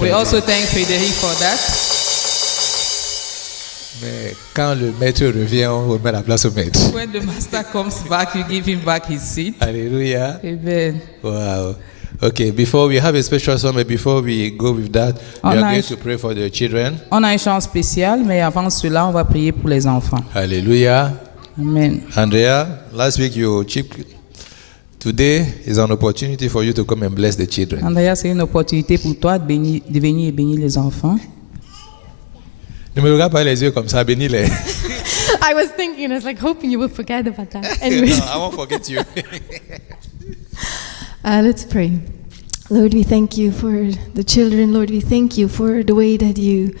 We also thank Frédéric for that. Mais quand le maître revient, on remet la place au maître. When the master comes back, you give him back his seat. Hallelujah. Amen. Wow. Okay, before we have a special song, but before we go with that, we are going to pray for the children. On a un chant spécial, mais avant cela, on va prier pour les enfants. Hallelujah. Amen. Andrea, last week today is an opportunity for you to come and bless the children. Andrea, c'est une opportunité pour toi de venir et bénir les enfants. Ne me regarde pas les yeux comme ça, bénis-les. I was thinking, I was like hoping you would forget about that. Anyway. No, I won't forget you. Let's pray. Lord, we thank you for the children. Lord, we thank you for the way that you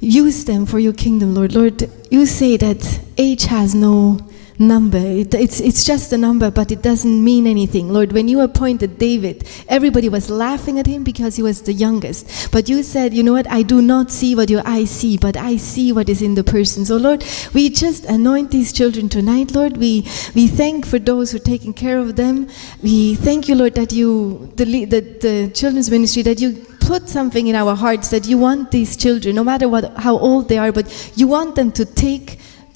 use them for your kingdom, Lord. Lord, you say that age has no number. It's just a number, but it doesn't mean anything. Lord, when you appointed David, everybody was laughing at him because he was the youngest. But you said, you know what, I do not see what your eyes see, but I see what is in the person. So Lord, we just anoint these children tonight, Lord. We thank for those who are taking care of them. We thank you, Lord, that you, the children's ministry, that you put something in our hearts that you want these children, no matter how old they are, but you want them to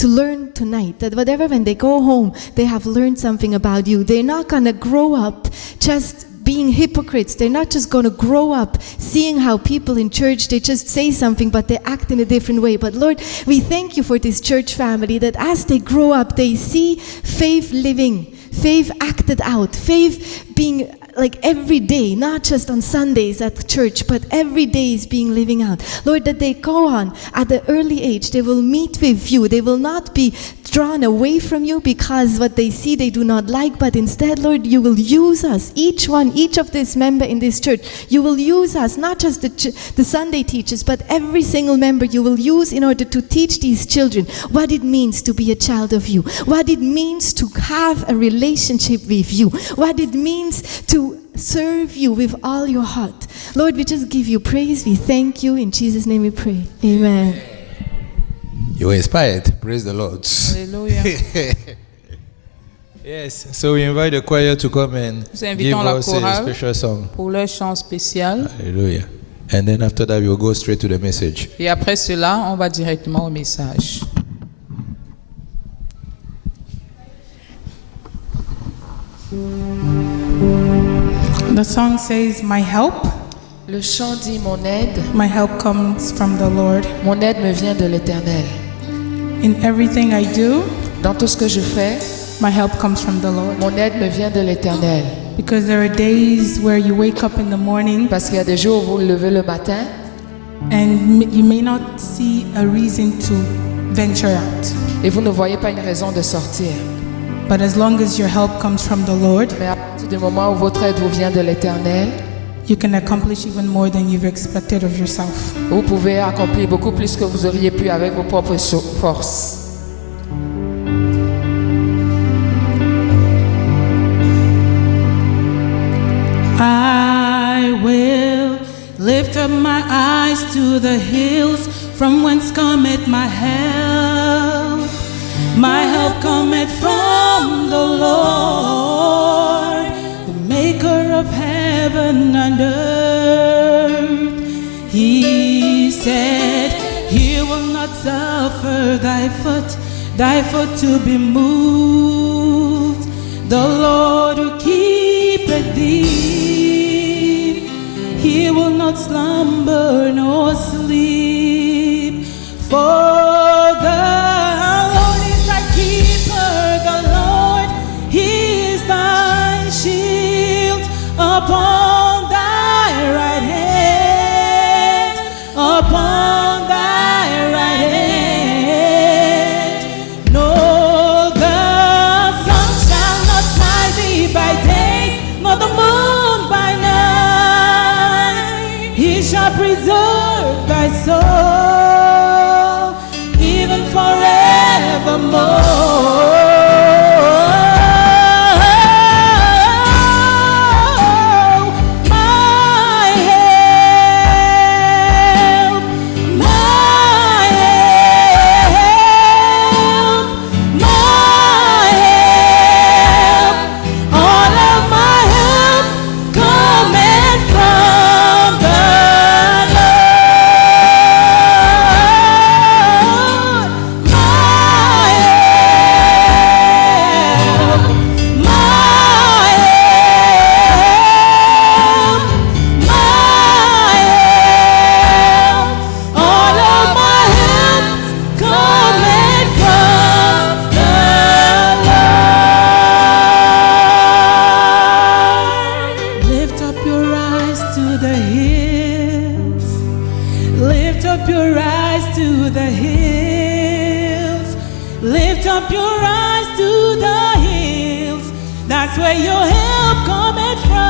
learn tonight, that whatever, when they go home, they have learned something about you. They're not going to grow up just being hypocrites. They're not just going to grow up seeing how people in church, they just say something, but they act in a different way. But Lord, we thank you for this church family, that as they grow up, they see faith living, faith acted out, faith being like every day, not just on Sundays at church, but every day is being living out. Lord, that they go on at the early age, they will meet with you. They will not be drawn away from you because what they see they do not like, but instead, Lord, you will use us, each of this member in this church. You will use us, not just the Sunday teachers, but every single member you will use in order to teach these children what it means to be a child of you, what it means to have a relationship with you, what it means to serve you with all your heart. Lord, we just give you praise. We thank you. In Jesus' name we pray. Amen. You were inspired. Praise the Lord. Hallelujah. Yes, so we invite the choir to come and give us a special song. Pour leur chant spécial. Hallelujah. And then after that, we will go straight to the message. Et après cela, on va directement au message. The song says, my help. Le chant dit mon aide. My help comes from the Lord. Mon aide me vient de l'Éternel. In everything I do, dans tout ce que je fais, my help comes from the Lord. Mon aide me vient de l'Éternel. Because there are days where you wake up in the morning. Parce qu'il y a des jours où vous vous levez le matin. And you may not see a reason to venture out. Et vous ne voyez pas une raison de sortir. But as long as your help comes from the Lord, mais à partir du moment où votre aide vous vient de l'Éternel, you can accomplish even more than you've expected of yourself. Vous pouvez accomplir beaucoup plus que vous auriez pu avec vos propres forces. I will lift up my eyes to the hills, from whence cometh my help. My help cometh from the Lord, the maker of heaven and earth. He said, he will not suffer thy foot to be moved. The Lord who keepeth thee, he will not slumber nor sleep. For upon thy right hand, upon thy right hand. No, the sun shall not smite thee by day, nor the moon by night. He shall preserve thy soul, even forevermore. up your eyes to the hills. Lift up your eyes to the hills. That's where your help cometh from.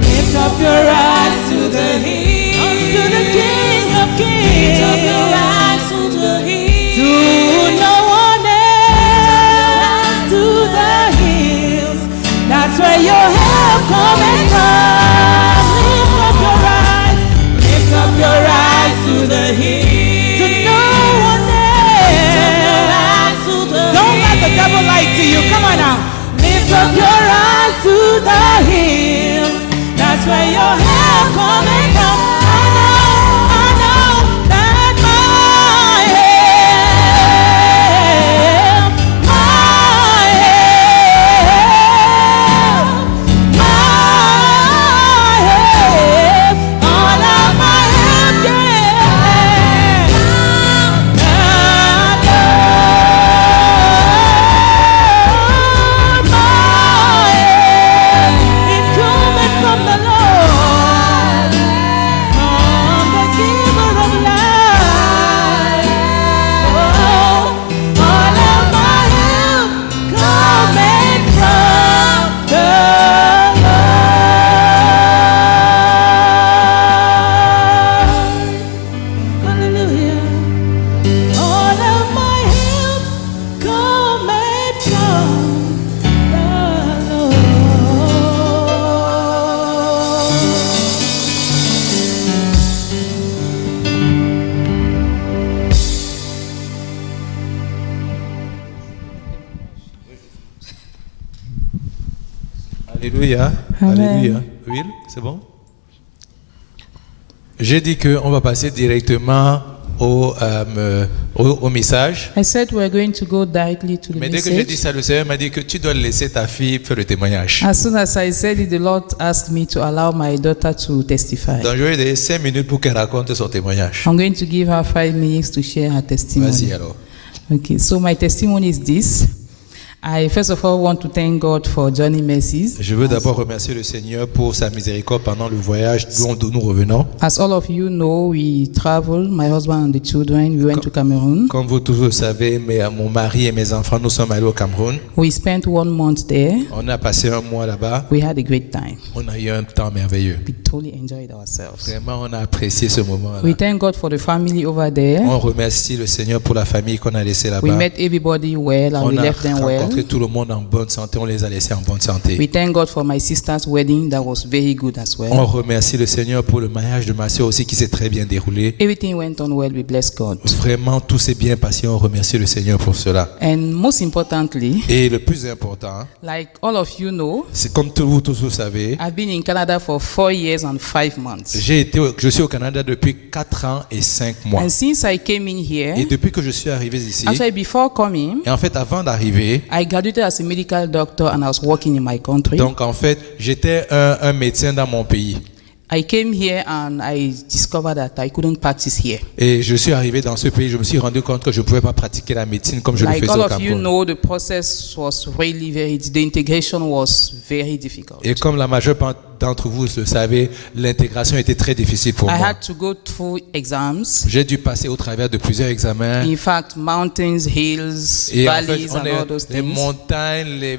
Lift up your eyes to the hills. Unto the King of Kings. Lift up your eyes to the hills. To no one else. To the hills. That's where your help cometh from. Lift up your eyes. Lift up your eyes to the hills. To no one else. Lift up your eyes to the hills. Don't let the devil lie to you. Come on now. Lift up your eyes to the hills. That's where your help coming from. I know that my help, all of my help, yeah. It's coming from the Lord, from the giver of life. Oh, all of my help coming from the Lord. Hallelujah. All of my help coming from the Lord. Alléluia. Amen. Alléluia. Will, c'est bon? J'ai dit qu'on va passer directement au message. I said we're going to go directly to the Mais dès que j'ai dit message. ça, le Seigneur m'a dit que tu dois laisser ta fille faire le témoignage. As soon as I said it, the Lord asked me to allow my daughter to testify. Donc je vais lui donner 5 minutes pour qu'elle raconte son témoignage. I'm going to give her 5 minutes to share her Vas-y testimony. alors. Okay, so my testimony is this. I first of all want to thank God for Johnny Mercies. Je veux d'abord remercier le Seigneur pour sa miséricorde pendant le voyage d'où nous revenons. As all of you know, we traveled, my husband and the children, we went to Cameroon. Comme vous tous le savez, mon mari et mes enfants, nous sommes allés au Cameroun. We spent 1 month there. On a passé un mois là-bas. We had a great time. On a eu un temps merveilleux. We totally enjoyed ourselves. Vraiment, on a apprécié ce moment-là. We thank God for the family over there. On remercie le Seigneur pour la famille qu'on a laissée We là-bas. met everybody well and On we a left them well. rencontré tout le monde en bonne santé, on les a laissés en bonne santé. We thank God for my sister's wedding that was very good as On well. remercie le Seigneur pour le mariage de ma soeur aussi qui s'est très bien déroulé. Everything went on well, we bless God. Vraiment, tout s'est bien passé. On remercie le Seigneur pour cela. And most importantly, Et le plus important, like all of you know, c'est comme vous tous vous savez, I've been in Canada for 4 years and 5 months. je suis au Canada depuis 4 ans et 5 mois. And since I came in Et here, depuis que je suis arrivé ici, actually before coming, et en fait avant d'arriver, I graduated as a medical doctor and I was working in my country. donc en fait j'étais un médecin dans mon pays. I came here and I discovered that I couldn't practice here. Et je suis arrivé dans ce pays, je me suis rendu compte que je ne pouvais pas pratiquer la médecine comme je le Like faisais all au of you Cameroun. know, the process was really the integration was very difficult. Et comme la majeure part d'entre vous le savez, l'intégration était très difficile pour I moi. had to go through exams. J'ai dû passer au travers de plusieurs examens. In fact, mountains, hills, Et en fait, valleys, on and all those est les things. montagnes, les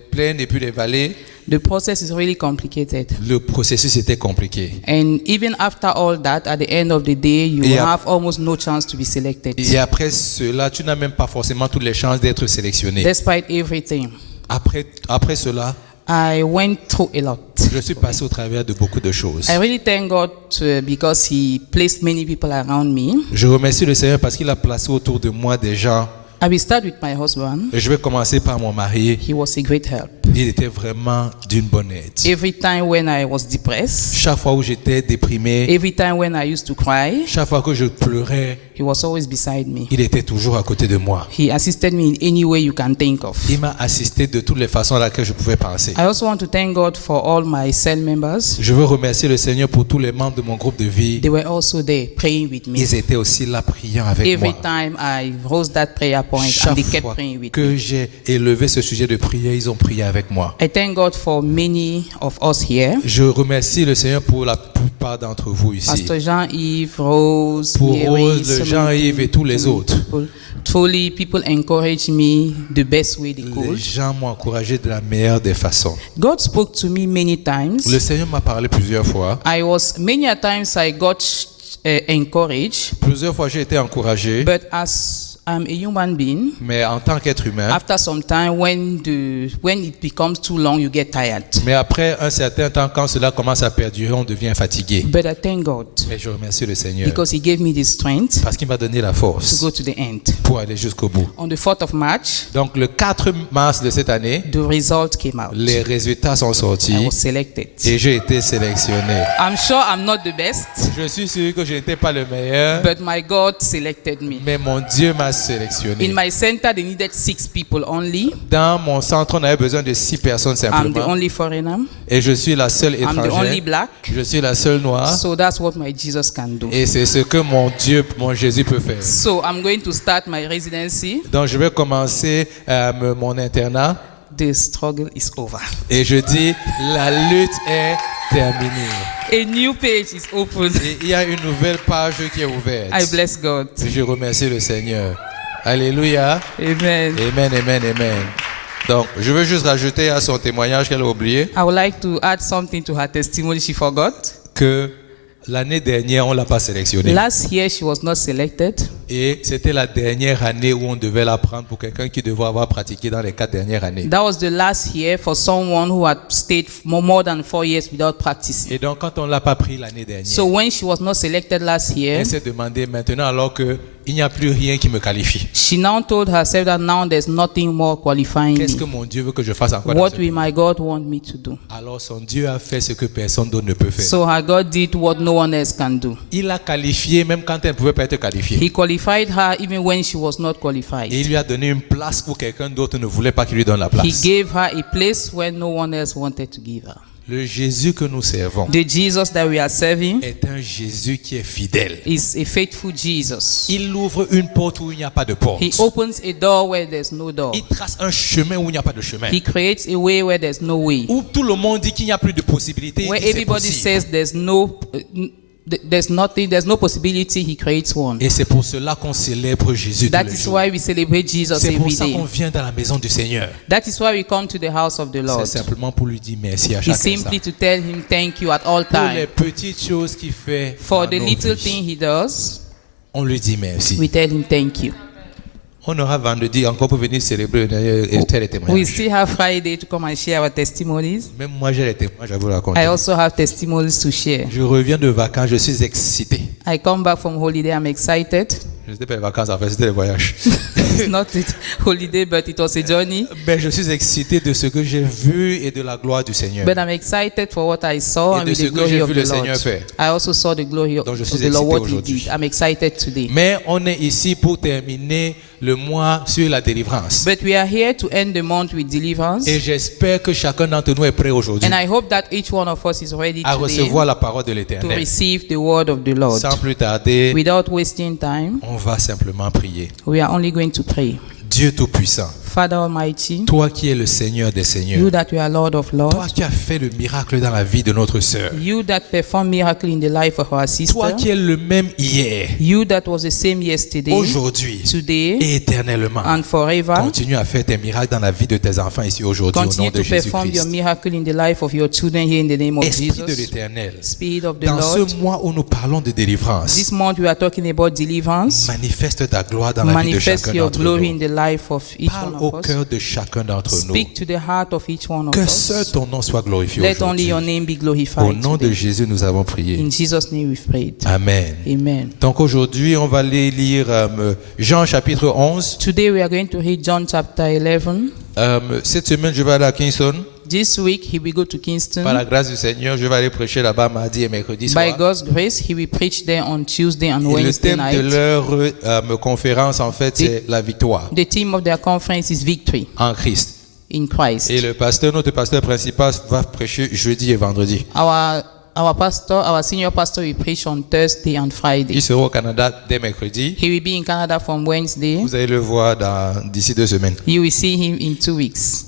plaines et puis les vallées. The process is really complicated. Le processus était compliqué. And even after all that, at the end of the day, you Et have almost no chance to be selected. Et après cela, tu n'as même pas forcément toutes les chances d'être sélectionné. Despite everything, Après cela, I went through a lot. je suis passé au travers de beaucoup de choses. I really thank God because He placed many people around me. Je remercie le Seigneur parce qu'il a placé autour de moi des gens. I will start with my husband. Et je vais commencer par mon mari. He was a great help. Il était vraiment d'une bonne aide. Every time when I was depressed, Chaque fois où j'étais déprimé, every time when I used to cry, chaque fois que je pleurais, he was always beside me. il était toujours à côté de moi. He assisted me in any way you can think of. Il m'a assisté de toutes les façons à laquelle je pouvais penser. I also want to thank God for all my cell members. Je veux remercier le Seigneur pour tous les membres de mon groupe de vie. They were also there praying with me. Ils étaient aussi là priant avec Every moi. time I rose that prayer point and Chaque they kept fois praying with me. que j'ai élevé ce sujet de prière, ils ont prié avec avec moi. I thank God for many of us here. Je remercie le Seigneur pour la plupart d'entre vous ici. Pastor Jean-Yves, Rose, Pour Mary, Rose, so many Jean-Yves et tous les autres. people. Truly, people encourage me the best way they Les could. gens m'ont encouragé de la meilleure des façons. God spoke to me many times. Le Seigneur m'a parlé plusieurs fois. Many a times I got encouraged, Plusieurs fois, j'ai été encouragé. but as I'm a human being, Mais en tant qu'être humain, after some time, when it becomes too long, you get tired. mais après un certain temps, quand cela commence à perdurer, on devient fatigué. But I thank God Mais je remercie le Seigneur because He gave me the strength parce qu'il m'a donné la to force go to the end. pour aller jusqu'au bout. On the 4th of March, Donc le 4 mars de cette année, the result came out. les résultats sont I sortis was selected. et j'ai été sélectionné. I'm sure I'm not the best, Je suis sûr que je n'étais pas le meilleur, but my God selected me. mais mon Dieu m'a sélectionné. In my center, they needed 6 people only. Dans mon centre, on avait besoin de 6 personnes I'm the simplement. only foreigner. Et je suis la seule I'm the only étrangère. black. Je suis la seule noire. So that's what my Jesus can do. Et c'est ce que mon Dieu, mon Jésus peut faire. So I'm going to start my residency. Donc je vais commencer mon internat. The struggle is over. Et je dis, la lutte est terminée. A new page is open. Et il y a une nouvelle page qui est ouverte. I bless God. Et je remercie le Seigneur. Alléluia. Amen. Amen, amen, amen. Donc, je veux juste rajouter à son témoignage qu'elle a oublié I would like to add something to her testimony she forgot. que l'année dernière, on ne l'a pas sélectionnée. Last year, she was not selected. Et c'était la dernière année où on devait la prendre pour quelqu'un qui devait avoir pratiqué dans les 4 dernières années. That was the last year for someone who had stayed more than 4 years without practicing. Et donc, quand on ne l'a pas pris l'année dernière, So when she was not selected last year, elle s'est demandé maintenant, alors qu'il n'y a plus rien qui me qualifie, she now told herself that now there's nothing more qualifying qu'est-ce que me. mon Dieu veut que je fasse encore dans What ce will pays? my God want me to do? Alors son Dieu a fait ce que personne d'autre ne peut faire. So her God did what no one else can do. Il a qualifié même quand elle ne pouvait pas être qualifiée. He qualified her even when she was not qualified. Et il lui a donné une place où quelqu'un d'autre ne voulait pas qu'il lui donne la He place. gave her a place where no one else wanted to give her. Le Jésus que nous servons The Jesus that we are serving est un Jésus qui est fidèle. is a faithful Jesus. Il ouvre une porte où il n'y a pas de porte. He opens a door where there's no door. Il trace un chemin où il n'y a pas de chemin. He creates a way where there's no way. Où tout le monde dit qu'il n'y a plus de possibilité. il Where dit c'est everybody possible. says there's no possibility, he creates one. Et c'est pour cela qu'on célèbre Jésus That tous les is jours. why we celebrate Jesus C'est pour every ça day. qu'on vient dans la maison du Seigneur. That is why we come to the house of the C'est Lord. simplement pour lui dire merci à It's chaque instant. simply to tell him thank you at all Pour les times. petites choses qu'il fait For dans the nos little vies, thing he does, on lui dit merci. we tell him thank you. On aura vendredi encore pour venir célébrer et faire les We témoignages. still have Friday to come and share our testimonies. Même moi, j'ai les témoignages à vous raconter. I also have testimonies to share. Je reviens de vacances, je suis excité. I come back from holiday, I'm excited. Je n'étais pas les vacances, en fait, c'était les voyages. It's not a holiday, but it was a journey. Mais je suis excité de ce que j'ai vu et de la gloire du Seigneur. But I'm excited for what I saw Et and de with ce the que glory j'ai of vu the le Lord. Seigneur faire. I also saw the glory of Donc je suis the Lord, excité what he aujourd'hui. did. I'm excited today. Mais on est ici pour terminer le mois sur la délivrance. But we are here to end the month with deliverance. Et j'espère que chacun d'entre nous est prêt aujourd'hui And I hope that each one of us is ready à today recevoir la parole de to l'Éternel. receive the word of the Lord. Sans plus tarder, Without wasting time, on va simplement prier. we are only going to pray. Dieu Tout-Puissant, Father Almighty, toi qui es le Seigneur des Seigneurs, you that you are Lord of toi Lords, qui as fait le miracle dans la vie de notre sœur, you that perform miracle in the life of our toi sister, qui es le même hier, you that was the same yesterday, aujourd'hui today, et éternellement, and forever, continue à faire tes miracles dans la vie de tes enfants ici aujourd'hui au nom continue de to perform your Jésus-Christ. miracle in the life of your children here in the name of Esprit de Jesus. l'Éternel, Spirit of the dans Lord, ce mois où nous parlons de délivrance, this month we are talking about deliverance. manifeste ta gloire dans la vie de Manifest chacun your d'entre glory in nous. the life of each Parle one au of us. cœur de chacun d'entre nous. Speak to the heart of each one of Que seul us. ton nom soit glorifié Let only your aujourd'hui. name be Au glorified nom de today. Jésus, nous avons prié. In Jesus' name we've prayed. Amen. Amen. Donc aujourd'hui, on va aller lire Jean chapitre 11. Today we are going to read John chapter 11. Cette semaine, je vais aller à Kingston. This week he will go to Par Kingston. la grâce du Seigneur, je vais aller prêcher là-bas mardi et mercredi By soir. God's grace, he will preach there on Tuesday and Et le Wednesday thème de night. leur conférence, en fait, c'est la victoire The theme of their conference is victory en Christ. in Christ. Et le pasteur, notre pasteur principal, va prêcher jeudi et vendredi. Our senior pastor will preach on Thursday and Friday. Il sera au Canada dès mercredi. He will be in Canada from Wednesday. Vous allez le voir d'ici 2 semaines. You will see him in 2 weeks.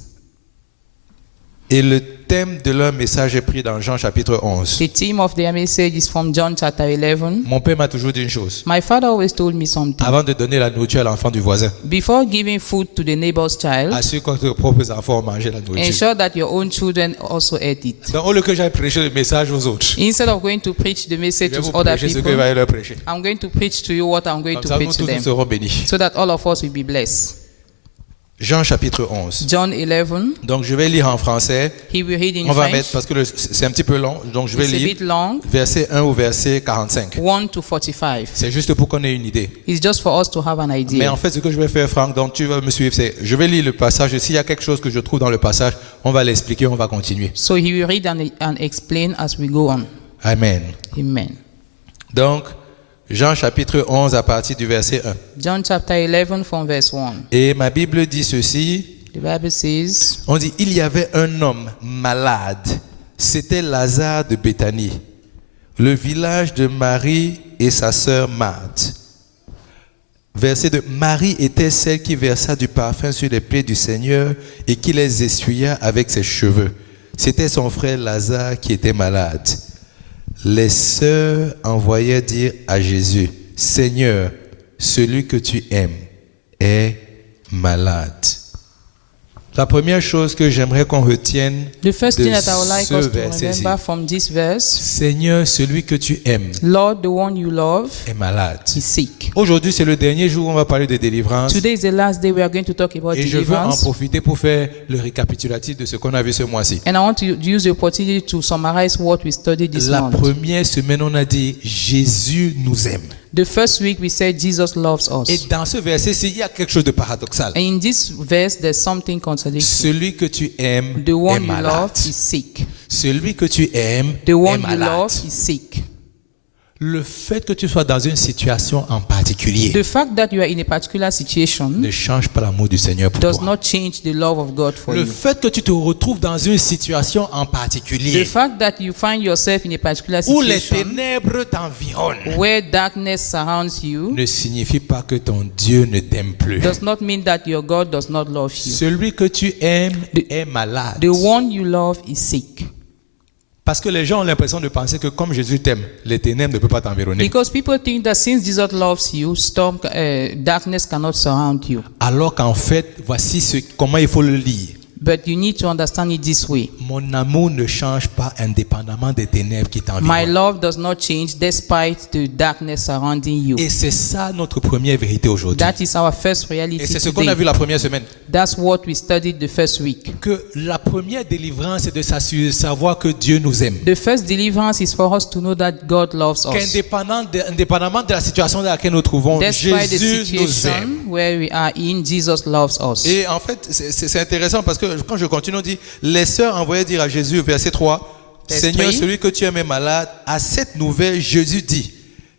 Et le thème de leur message est pris dans Jean chapitre 11. The theme of their message is from John chapter 11. Mon père m'a toujours dit une chose. My father always told me something. Avant de donner la nourriture à l'enfant du voisin, Before giving food to the neighbor's child, assure que tes propres enfants ont mangé la nourriture. ensure that your own children also ate it. Donc, au lieu que j'aille prêcher le message aux autres, Instead of going to preach the je message vais to vous other prêcher ce que people, va leur prêcher. I'm going to preach to you what I'm going Comme to ça, nous preach to tous nous them, serons bénis. so that all of us will be blessed. Jean chapitre 11. John 11, Donc, je vais lire en français. he will read in On va French. mettre, parce que c'est un petit peu long, donc je vais It's a lire bit long, verset 1 au verset 45. 1 to 45. C'est juste pour qu'on ait une idée. It's just for us to have an Mais idea. en fait, ce que je vais faire, Franck, donc tu vas me suivre, c'est je vais lire le passage. S'il y a quelque chose que je trouve dans le passage, on va l'expliquer, on va continuer. So he will read and explain as we go on. Amen. Amen. Donc, Jean chapitre 11 à partir du verset 1. John chapter 11 from verse 1. Et ma Bible dit ceci. The Bible says, On dit, il y avait un homme malade. C'était Lazare de Béthanie, le village de Marie et sa sœur Marthe. Verset 2. Marie était celle qui versa du parfum sur les pieds du Seigneur et qui les essuya avec ses cheveux. C'était son frère Lazare qui était malade. Les sœurs envoyaient dire à Jésus, Seigneur, celui que tu aimes est malade. La première chose que j'aimerais qu'on retienne the first de thing that I would like ce us to verset, remember from this verse, Seigneur, celui que tu aimes Lord, the one you love, est malade. is sick. Aujourd'hui, c'est le dernier jour où on va parler de délivrance. Today is the last day we are going to talk about Et je veux en deliverance. profiter pour faire le récapitulatif de ce qu'on a vu ce mois-ci. And I want to use the opportunity to summarize what we studied this La month. première semaine, on a dit Jésus nous aime. The first week we said Jesus loves Et us. dans ce verset-ci, il y a quelque chose de paradoxal. And in this verse, there's something contradictory. Celui que tu aimes The est one you malade. love is sick. Celui que tu aimes The est one you malade. love is sick. Le fait que tu sois dans une situation en particulier The fact that you are in a particular situation ne change pas l'amour du Seigneur pour does toi. not change the love of God for Le you. fait que tu te retrouves dans une situation en The particulier fact that you find yourself in a particular où les situation ténèbres t'environnent where darkness surrounds you ne signifie pas que ton Dieu ne t'aime plus. does not mean that your God does not love you. Celui que tu aimes est malade. The one you love is sick. Parce que les gens ont l'impression de penser que comme Jésus t'aime, les ténèbres ne peuvent pas t'environner. Because people think that since Jesus loves you, darkness cannot surround you. Alors qu'en fait, voici comment il faut le lire. But you need to understand it this way. Mon amour ne change pas indépendamment des ténèbres qui My t'environnent. love does not change despite the darkness surrounding you. Et c'est ça notre première vérité aujourd'hui. That is our first reality Et c'est ce qu'on a vu today. la première semaine. That's what we studied the first week. Que la première délivrance est de s'assurer de savoir que Dieu nous aime. The first deliverance is for us to know that God loves us. Qu'indépendamment de la situation dans laquelle nous nous trouvons, Despite the Jésus nous aime. situation where we are in, Jesus loves us. Et en fait, c'est intéressant parce que quand je continue, on dit, les sœurs envoyaient dire à Jésus, verset 3, Verse Seigneur, 3. celui que tu aimes est malade. À cette nouvelle, Jésus dit,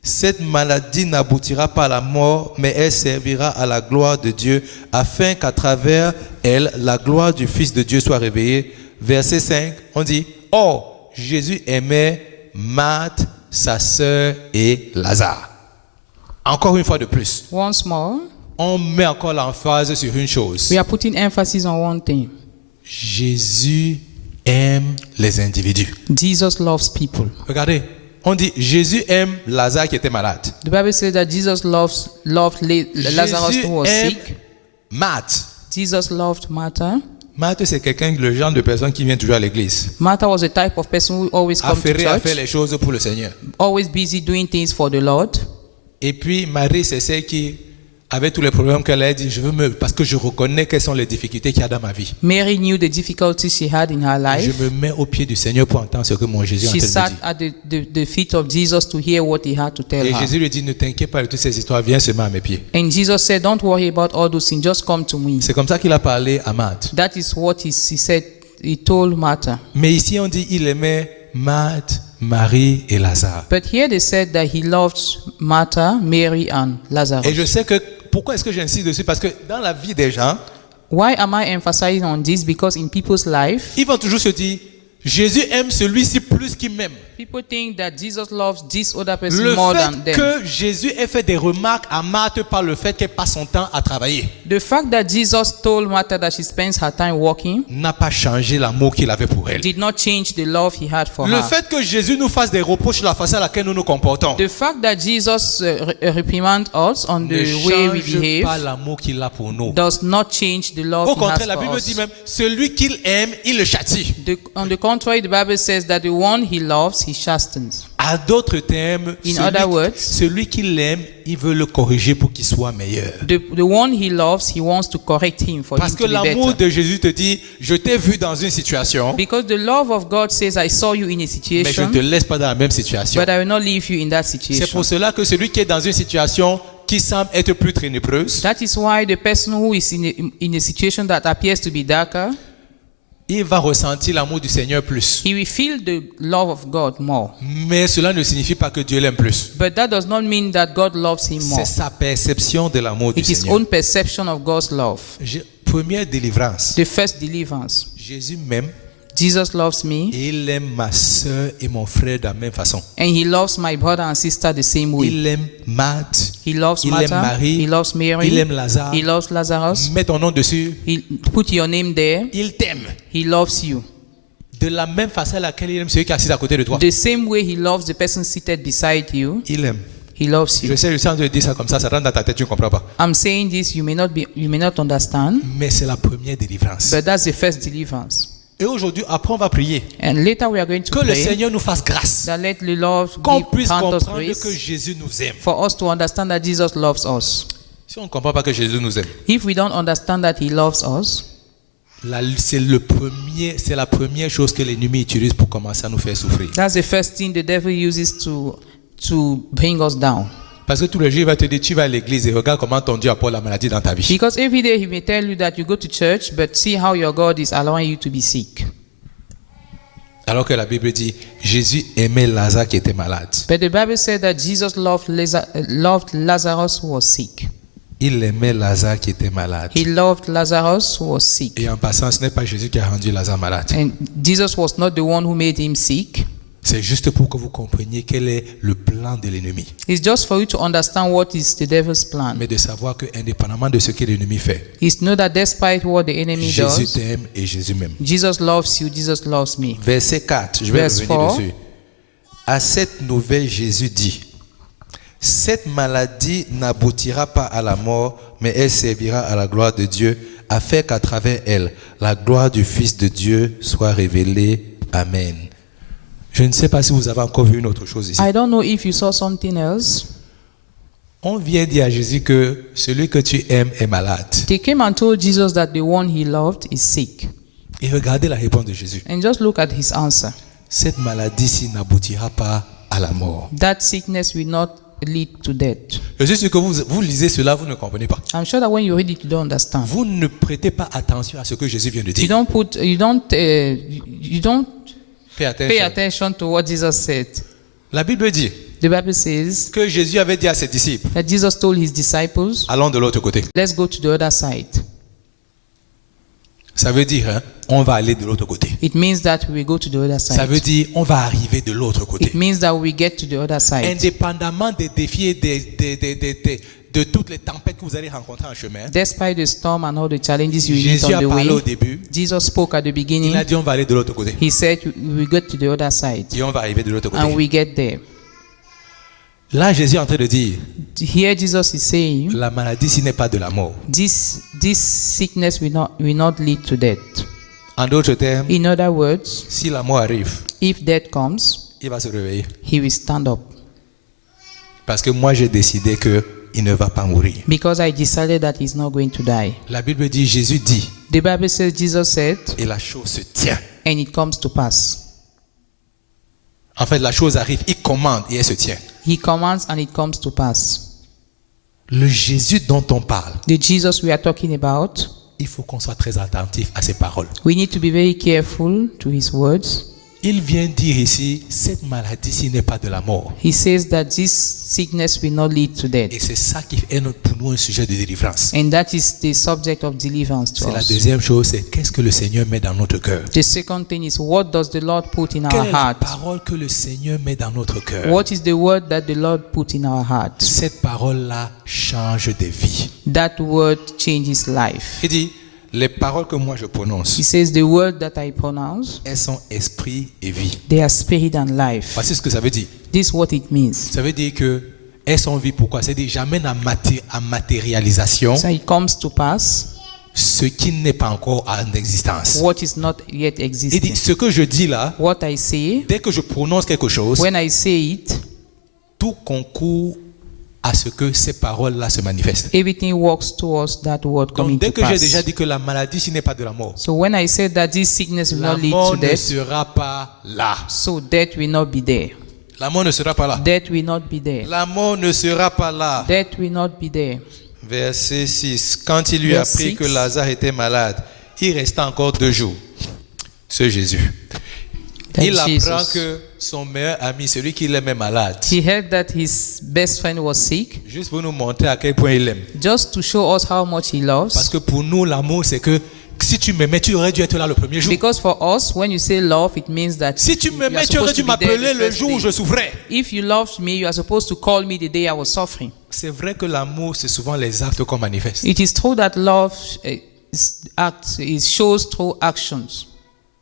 cette maladie n'aboutira pas à la mort, mais elle servira à la gloire de Dieu, afin qu'à travers elle, la gloire du Fils de Dieu soit réveillée. Verset 5, on dit, or, Jésus aimait Marthe, sa sœur et Lazare. Encore une fois de plus, Once more, on met encore l'emphase sur une chose. we are putting emphasis on one thing. Jésus aime les individus. Jesus loves people. Regardez, on dit Jésus aime Lazare qui était malade. The Bible says that Jesus loved Lazarus Jésus who was aime sick. Marthe. Jesus loved Martha. Marthe, c'est quelqu'un, le genre de personne qui vient toujours à l'église. Martha was a type of person who always come to Affairé à faire church, les choses pour le Seigneur. always busy doing things for the Lord. Et puis Marie, c'est celle qui avait tous les problèmes qu'elle a dit, parce que je reconnais quelles sont les difficultés qu'il y a dans ma vie. Mary knew the difficulties she had in her Je life. me mets au pied du Seigneur pour entendre ce que mon Jésus est en She train de sat me dire. at the feet of Jesus to hear what he had to tell Et her. Jésus lui dit, ne t'inquiète pas de toutes ces histoires, viens seulement à mes pieds. And Jesus said, don't worry about all those things, just come to me. C'est comme ça qu'il a parlé à Marthe. That is what he said, he told Martha. Mais ici, on dit il aimait Marthe, Marie et Lazare. But here they said that he loved Martha, Mary, and Lazarus. Et je sais que, pourquoi est-ce que j'insiste dessus? Parce que dans la vie des gens, Why am I emphasizing on this? Because in people's life, ils vont toujours se dire, Jésus aime celui-ci plus qu'il m'aime. People think that Jesus loves this other person Le more than fait them. que Jésus ait fait des remarques à Marthe par le fait qu'elle passe son temps à travailler The fact that Jesus told Martha that she spends her time working n'a pas changé l'amour qu'il avait pour elle. did not change the love he had for Le her. fait que Jésus nous fasse des reproches sur la façon à laquelle nous nous comportons The fact that Jesus reprimands us on ne the way we change behave pas l'amour qu'il a pour nous. does not change the love Au he has contraire, la for Bible us. dit même, celui qu'il aime, il le châtie. On the contrary, the Bible says that the one he loves, he chastens. À d'autres termes, In other words, celui qu'il aime, il veut le corriger pour qu'il soit meilleur. The one he loves, he wants to correct him for Parce him que to be l'amour better. de Jésus te dit, je t'ai vu dans une situation, Because the love of God says, I saw you in a mais je situation, ne te laisse pas dans la même situation. but I will not leave you in that C'est situation. pour cela que celui qui est dans une situation qui semble être plus ténébreuse, That is why the person who is in a situation that appears to be darker, il va ressentir l'amour du Seigneur plus. he will feel the love of God more. Mais cela ne signifie pas que Dieu l'aime plus. But that does not mean that God loves him more. C'est sa perception de l'amour du It is Seigneur. own perception of God's love. Première délivrance. The first deliverance. Jésus m'aime Jesus loves me, et il aime ma soeur et mon frère de la même façon. and he loves my brother and sister the same way. Il aime Marthe, He loves il aime Martha, Marie, he loves Mary, il aime Lazare. he loves Lazarus. Mets ton nom dessus. He put your name there. Il t'aime. He loves you. De la même façon à laquelle il aime celui qui est assis à côté de toi. The same way he loves the person seated beside you, Il aime. he loves Je you. sais, de dire ça comme ça rentre dans ta tête, tu ne comprends pas. I'm saying this, you may not understand, Mais c'est la première délivrance. but that's the first deliverance. Et aujourd'hui, après, on va prier. And later we are going to Que le pray Seigneur nous fasse grâce. that let the Lord Qu'on puisse grant us comprendre que grace Jésus nous aime. for us to understand that Jesus loves us. Si on ne comprend pas que Jésus nous aime, If we don't understand that he loves us, c'est la première chose que l'ennemi utilise pour commencer à nous faire souffrir. that's the first thing the devil uses to bring us down. Parce que tous les jours, il va te dire, tu vas à l'église et regarde comment ton Dieu apporte la maladie dans ta vie. Because every day he may tell you that you go to church, but see how your God is allowing you to be sick. Alors que la Bible dit, Jésus aimait Lazare qui était malade. But the Bible said that Jesus loved Lazarus who was sick. Il aimait Lazare qui était malade. He loved Lazarus who was sick. Et en passant, ce n'est pas Jésus qui a rendu Lazare malade. And Jesus was not the one who made him sick. C'est juste pour que vous compreniez quel est le plan de l'ennemi. It's just for you to understand what is the devil's plan. Mais de savoir que indépendamment de ce que l'ennemi fait, It's to know that despite what the enemy Jésus does, t'aime et Jésus m'aime. Jesus loves you, Jesus loves me. Verset 4, je vais Verse revenir 4. dessus. À cette nouvelle, Jésus dit, cette maladie n'aboutira pas à la mort, mais elle servira à la gloire de Dieu, afin qu'à travers elle, la gloire du Fils de Dieu soit révélée. Amen. Je ne sais pas si vous avez encore vu une autre chose ici. I don't know if you saw something else. On vient dire à Jésus que celui que tu aimes est malade. They came and told Jesus that the one he loved is sick. Et regardez la réponse de Jésus. And just look at his answer. Cette maladie-ci n'aboutira pas à la mort. That sickness will not lead to death. Je suis sûr que vous lisez cela, vous ne comprenez pas. I'm sure that when you read it, you don't understand. Vous ne prêtez pas attention à ce que Jésus vient de You dire. don't Pay pay attention. attention to what Jesus said. La Bible dit The Bible says que Jésus avait dit à ses disciples, that Jesus told his disciples, allons de l'autre côté. let's go to the other side. Ça veut dire, hein, on va aller de l'autre côté. It means that we will go to the other Ça veut side. dire, on va arriver de l'autre côté. It means that we get to the other side. Indépendamment des défis et de toutes les tempêtes que vous allez rencontrer en chemin, Despite the storm and all the challenges you meet Jésus on a the parlé au way, début. Jesus spoke at the Il beginning. a dit, on va aller de l'autre côté. He said we get to the other side. Et on va arriver de l'autre And côté. we get there. Là, Jésus est en train de dire, Here Jesus is saying, la maladie, ce n'est pas de la mort. this sickness will not lead to death. En d'autres termes, In other words, si la mort arrive, if death comes, il va se réveiller. he will stand up. Parce que moi, j'ai décidé qu'il ne va pas mourir. Because I decided that he's not going to die. La Bible dit, Jésus dit, The Bible says Jesus said, et la chose se tient. and it comes to pass. En fait, la chose arrive, il commande et elle se tient. He commands and it comes to pass. Le Jésus dont on parle, The Jesus we are talking about, il faut qu'on soit très attentif à ses paroles. we need to be very careful to his words. il vient dire ici, cette maladie-ci n'est pas de la mort. He says that this sickness will not lead to death. Et c'est ça qui est pour nous un sujet de délivrance. And that is the subject of deliverance to C'est la us. deuxième chose, c'est qu'est-ce que le Seigneur met dans notre cœur. The second thing is, what does the Lord put in Quelle our est la heart? parole que le Seigneur met dans notre cœur? What is the word that the Lord put in our heart? Cette parole-là change des vies. That word changes life. Il dit, les paroles que moi je prononce, He says, the word that I pronounce, elles sont esprit et vie. they are spirit and life. Voici ce que ça veut dire. This is what it means. Ça veut dire que elles sont vie. Pourquoi? C'est-à-dire j'amène à matérialisation So it comes to pass ce qui n'est pas encore en existence. what is not yet Il dit, existing. ce que je dis là, What I say, dès que je prononce quelque chose, when I say it, tout concourt à ce que ces paroles-là se manifestent. everything works towards that word coming Donc dès to que j'ai pass. déjà dit que la maladie, ce n'est pas de la mort, So when I said that this sickness will la not lead mort to ne death, sera pas là. so death will not be there. La mort ne sera pas là. Death will not be there. La mort ne sera pas là. Death will not be there. Verset 6. Quand il lui Verse apprit 6. que Lazare était malade, il restait encore 2 jours. Ce Jésus. That Il apprend Jesus. que son meilleur ami, celui qui l'aimait malade, He heard that his best friend was sick, juste pour nous montrer à quel point il l'aime. just to show us how much he loves. Parce que pour nous, l'amour, c'est que si tu m'aimais, tu aurais dû être là le premier jour. Because for us, when you say love, it means that Si tu you m'aimais, are tu aurais supposed dû to be there m'appeler the le first jour où day. je souffrais. If you loved me, you are supposed to call me the day I was suffering. C'est vrai que l'amour, c'est souvent les actes qu'on manifeste. It is true that love it shows through actions.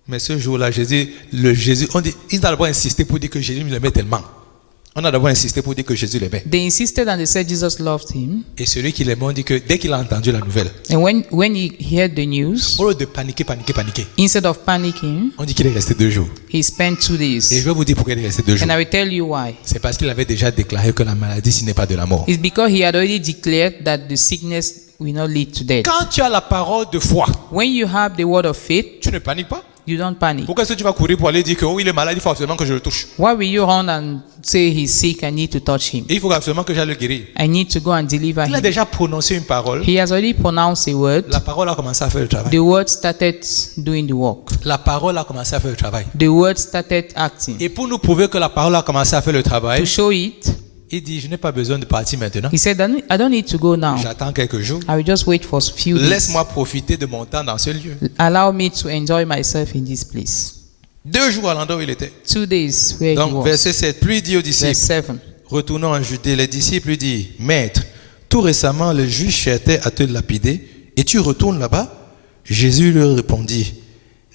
Mais ce jour-là, Jésus, ils ont d'abord insisté pour dire que Jésus l'aimait tellement. On a d'abord insisté pour dire que Jésus l'aimait. They insisted and they said Jesus loved him. Et celui qui l'aimait, on dit que dès qu'il a entendu la nouvelle, And when he heard the news, au lieu de paniquer, instead of panicking, on dit qu'il est resté 2 jours. he spent 2 Et days. je vais vous dire pourquoi il est resté 2 jours. And I will tell you why. C'est parce qu'il avait déjà déclaré que la maladie, ce n'est pas de la mort. It's because he had already declared that the sickness will not lead to death. Quand tu as la parole de foi, When you have the word of faith, tu ne paniques pas. you don't panic. Pourquoi est-ce que tu vas courir pour aller dire que oh, il est malade, il faut absolument que je le touche. Why will you run and say he's sick, I need to touch him? Et il faut absolument que j'aille le guérir. I need to go and deliver Il a him. déjà prononcé une parole. He has already pronounced a word. La parole a commencé à faire le travail. The word started doing the work. La parole a commencé à faire le travail. The word started acting. Et pour nous prouver que la parole a commencé à faire le To travail, show it, il dit, je n'ai pas besoin de partir maintenant. he said, I don't need to go now. J'attends quelques jours. I will just wait for a few days. Laisse-moi profiter de mon temps dans ce lieu. Allow me to enjoy myself in this place. 2 jours à l'endroit où il était. 2 days where he Donc, was. verset 7, puis il dit aux disciples, Verse 7. retournons en Judée, les disciples lui disent, Maître, tout récemment les Juifs cherchaient à te lapider, et tu retournes là-bas? Jésus leur répondit,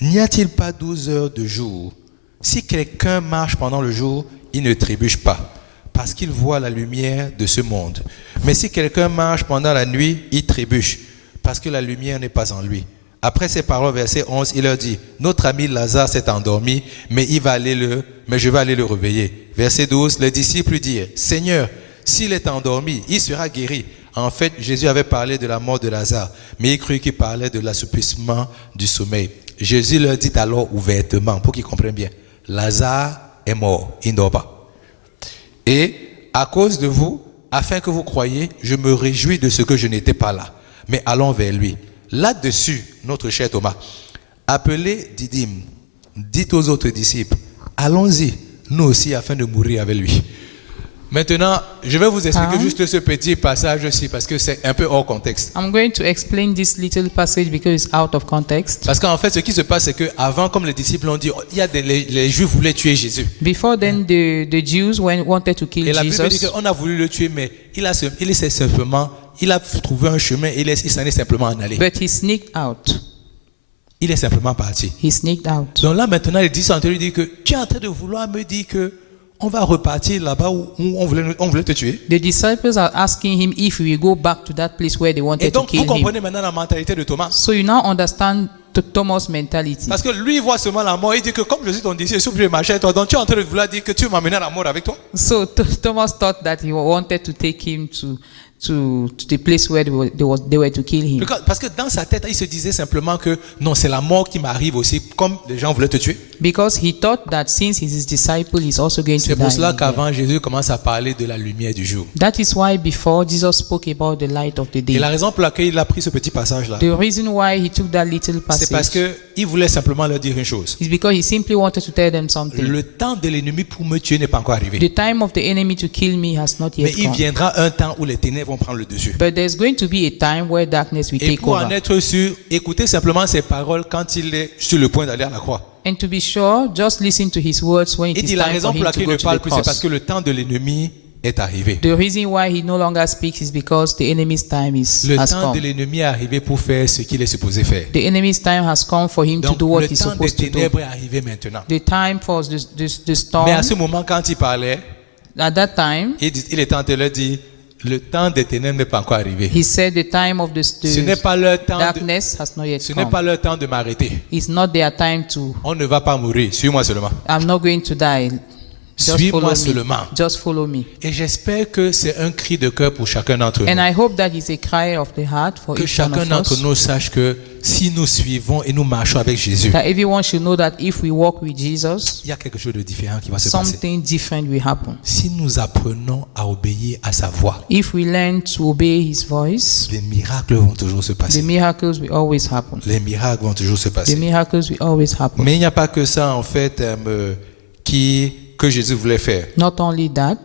n'y a-t-il pas 12 heures de jour? Si quelqu'un marche pendant le jour, il ne trébuche pas, parce qu'il voit la lumière de ce monde. Mais si quelqu'un marche pendant la nuit, il trébuche, parce que la lumière n'est pas en lui. Après ces paroles, verset 11, il leur dit, notre ami Lazare s'est endormi, mais je vais aller le réveiller. Verset 12, les disciples lui dirent, Seigneur, s'il est endormi, il sera guéri. En fait, Jésus avait parlé de la mort de Lazare, mais il crut qu'il parlait de l'assouplissement du sommeil. Jésus leur dit alors ouvertement, pour qu'ils comprennent bien, Lazare est mort, il ne dort pas. Et à cause de vous, afin que vous croyiez, je me réjouis de ce que je n'étais pas là. Mais allons vers lui. Là-dessus, notre cher Thomas, appelé Didyme, dit aux autres disciples, allons-y, nous aussi, afin de mourir avec lui. Maintenant, je vais vous expliquer juste ce petit passage-ci parce que c'est un peu hors contexte. I'm going to explain this little passage because it's out of context. Parce qu'en fait, ce qui se passe, c'est qu'avant, comme les disciples ont dit, les Juifs voulaient tuer Jésus. Before then, the Jews wanted to kill Et la Bible dit Jesus. qu'on a voulu le tuer, mais il a trouvé un chemin et il s'en est simplement en allé. But he sneaked out. Il est simplement parti. He sneaked out. Donc là, maintenant, les disciples sont en train de dire que tu es en train de vouloir me dire que on va repartir là-bas où on voulait te tuer. The disciples are asking him if we will go back to that place where they Et wanted to donc, vous kill him. comprenez maintenant la mentalité de Thomas. So you now understand Thomas' mentality. Parce que lui, il voit seulement la mort. Il dit que comme je suis ton disciple, je suis obligé de marcher avec toi. Donc tu es en train de vouloir dire que tu m'amènes à la mort avec toi. So Thomas thought that he wanted to take him to the place where they were to kill him. Parce que dans sa tête, il se disait simplement que non, c'est la mort qui m'arrive aussi, comme les gens voulaient te tuer. Because he thought that since he's his disciple, he's also going to C'est pour die. cela qu'avant, Jésus commence à parler de la lumière du jour. That is why before Jesus spoke about the light of the Et day. la raison pour laquelle il a pris ce petit passage-là, The reason why he took that little c'est parce passage qu'il voulait simplement leur dire une chose. is because he simply wanted to tell them something. Le temps de l'ennemi pour me tuer n'est pas encore arrivé. The time of the enemy to kill me has not Mais yet il come. viendra un temps où les ténèbres vont prendre le dessus. But there's going to be a time where darkness will Et take pour en over. être sûr, écoutez simplement ses paroles quand il est sur le point d'aller à la croix. And to be sure, just listen to his words when it Il is dit la time raison for pour him laquelle to il go ne to parle the plus, c'est parce cross. que le temps de l'ennemi est arrivé. The reason why he no longer speaks is because the enemy's time Le has temps de come. l'ennemi est arrivé pour faire ce qu'il est supposé faire. The enemy's time has come for him to Donc do what le he's temps des supposed to do. ténèbres est arrivé maintenant. The time for the storm. Mais à ce moment, quand il parlait, At that time, il était en train de leur dire, le temps des ténèbres n'est pas encore arrivé. he said the time of Ce n'est pas leur temps de, darkness has not yet ce n'est come. pas leur temps de m'arrêter. It's not their time to, On ne va pas mourir. Suis-moi seulement. I'm not going to die. Just Suis-moi follow me. seulement. Just follow me. Et j'espère que c'est un cri de cœur pour chacun d'entre And nous. I hope that is a cry of the heart for Que each one chacun of d'entre us. nous sache que si nous suivons et nous marchons avec Jésus, That everyone should know that if we walk with Jesus, il y a quelque chose de différent qui va se passer. something different will happen. Si nous apprenons à obéir à sa voix, If we learn to obey his voice, les miracles vont toujours se the passer. miracles will always happen. Les miracles vont toujours se The passer. miracles will always happen. Mais il n'y a pas que ça, en fait, que Jésus voulait faire. Not only that,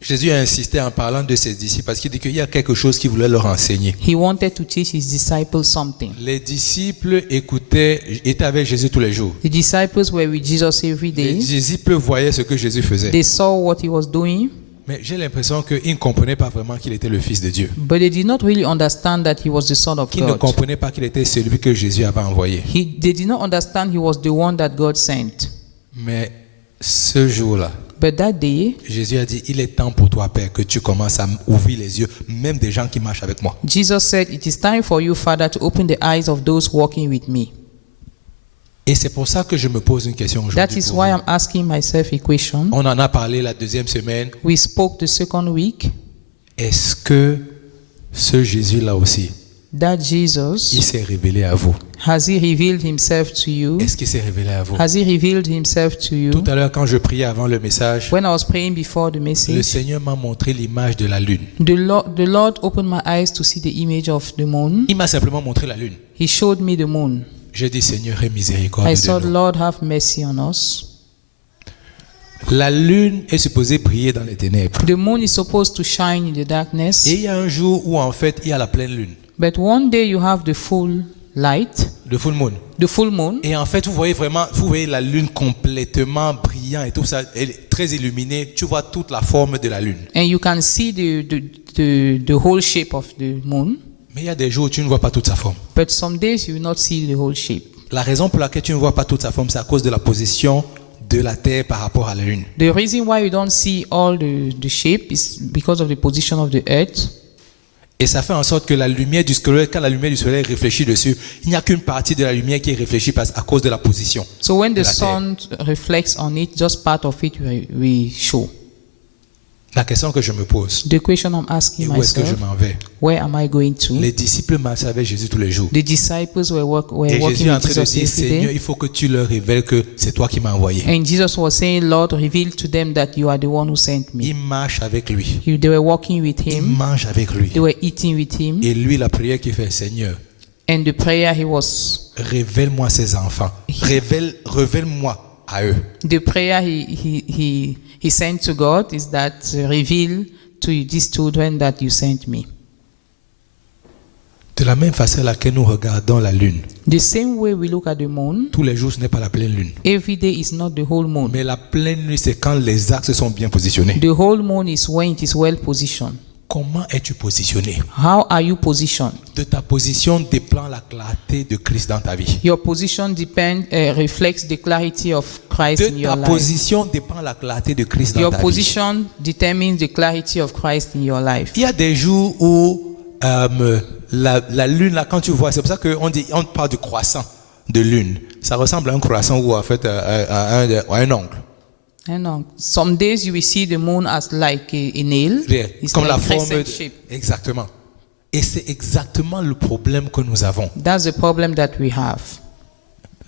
Jésus a insisté en parlant de ses disciples parce qu'il dit qu'il y a quelque chose qu'il voulait leur enseigner. he wanted to teach his disciples something. Les disciples étaient avec Jésus tous les jours. The disciples were with Jesus every Les day. disciples voyaient ce que Jésus faisait. They saw what he was doing, Mais j'ai l'impression qu'ils ne comprenaient pas vraiment qu'il était le Fils de Dieu. but they did not really understand that he was the Son of Qu'ils ne God. comprenaient pas qu'il était celui que Jésus avait envoyé. They did not understand he was the one that God sent. Mais ce jour-là, But that day, Jésus a dit, il est temps pour toi, Père, que tu commences à ouvrir les yeux, même des gens qui marchent avec moi. Jesus said, "It is time for you, Father, to open the eyes of those walking with me." Et c'est pour ça que je me pose une question That aujourd'hui. is pour why vous. I'm asking myself a question. On en a parlé la deuxième semaine. We spoke the second week Est-ce que ce Jésus-là aussi, that il Jesus, s'est révélé à vous? has he revealed himself to you? Est-ce qu'il s'est révélé à vous? Has he revealed himself to you? Tout à l'heure, quand je priais avant le message, When I was praying before the le message, Seigneur m'a montré l'image de la lune. the Lord opened my eyes to see the image of the moon. Il m'a simplement montré la lune. He showed me the moon. J'ai dit, Seigneur, aie miséricorde I saw, de nous. Lord, have mercy on us. La lune est supposée briller dans les ténèbres. The moon is supposed to shine in the darkness, Et il y a un jour où, en fait, il y a la pleine lune, but one day you have the full light, le full moon. the full moon, Et en fait, vous voyez la lune complètement brillante et tout ça, elle est très illuminée. Tu vois toute la forme de la lune. and you can see the whole shape of the moon. Mais il y a des jours où tu ne vois pas toute sa forme. But some days you will not see the whole shape. La raison pour laquelle tu ne vois pas toute sa forme, c'est à cause de la position de la Terre par rapport à la lune. The reason why you don't see all the shape is because of the position of the earth. Et ça fait en sorte que la lumière du soleil, quand la lumière du soleil réfléchit dessus, il n'y a qu'une partie de la lumière qui est réfléchie à cause de la position. So when de the la sun reflects on it, just part of it will show. La question que je me pose, The question I'm et asking où est-ce que je myself, m'en vais? where am I going to? Les disciples marchaient avec Jésus tous les jours. The disciples were Et walking Jésus est en with train de Jesus dire, every Seigneur, day. il faut que tu leur révèles que c'est toi qui m'as envoyé. And Jesus was saying, Lord, reveal to them that you are the one who sent me. Ils marchent avec lui. They were walking with Ils him. mangent avec lui. They were eating with him. Et lui, la prière qu'il fait, Seigneur, And the prayer he was, révèle-moi ces enfants. Révèle-moi à eux. the prayer he sent to God is that reveal to these children that you sent me. De la même façon à laquelle nous regardons la lune, The same way we look at the moon, tous les jours, ce n'est pas la pleine lune. every day is not the whole moon. Mais la pleine lune, c'est quand les axes sont bien positionnés. The whole moon is when it is well positioned. Comment es-tu positionné? How are you positioned? De ta position dépend la clarté de Christ dans ta vie. Your position reflects the clarity of Christ De in your ta life. position dépend la clarté de Christ dans Your ta vie. position determines the clarity of Christ in your life. Il y a des jours où la lune, là, quand tu vois, c'est pour ça qu'on parle du croissant de lune. Ça ressemble à un croissant ou en fait à un ongle. I know. Some days you will see the moon as like a nail. It's Comme like la forme. crescent shape. Exactement. Et c'est exactement le problème que nous avons. That's the problem that we have.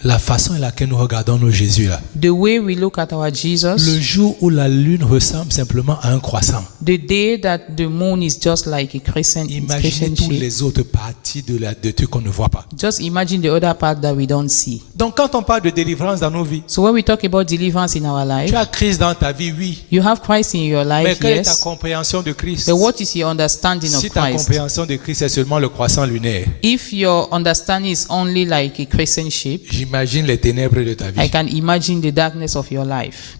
La façon à laquelle nous regardons nos Jésus là. The way we look at our Jesus, Le jour où la lune ressemble simplement à un croissant. the day that the moon is just like a crescent Imaginez toutes shape. les autres parties de trucs qu'on ne voit pas. Just imagine the other part that we don't see. Donc quand on parle de délivrance dans nos vies, So when we talk about deliverance in our life, tu as Christ dans ta vie, oui. you have Christ in your Mais life, quelle est ta yes. compréhension de Christ? But what is your understanding of Si ta Christ? compréhension de Christ est seulement le croissant lunaire, If your understanding is only like a crescent shape, j'imagine les ténèbres de ta vie. I can imagine the darkness of your life.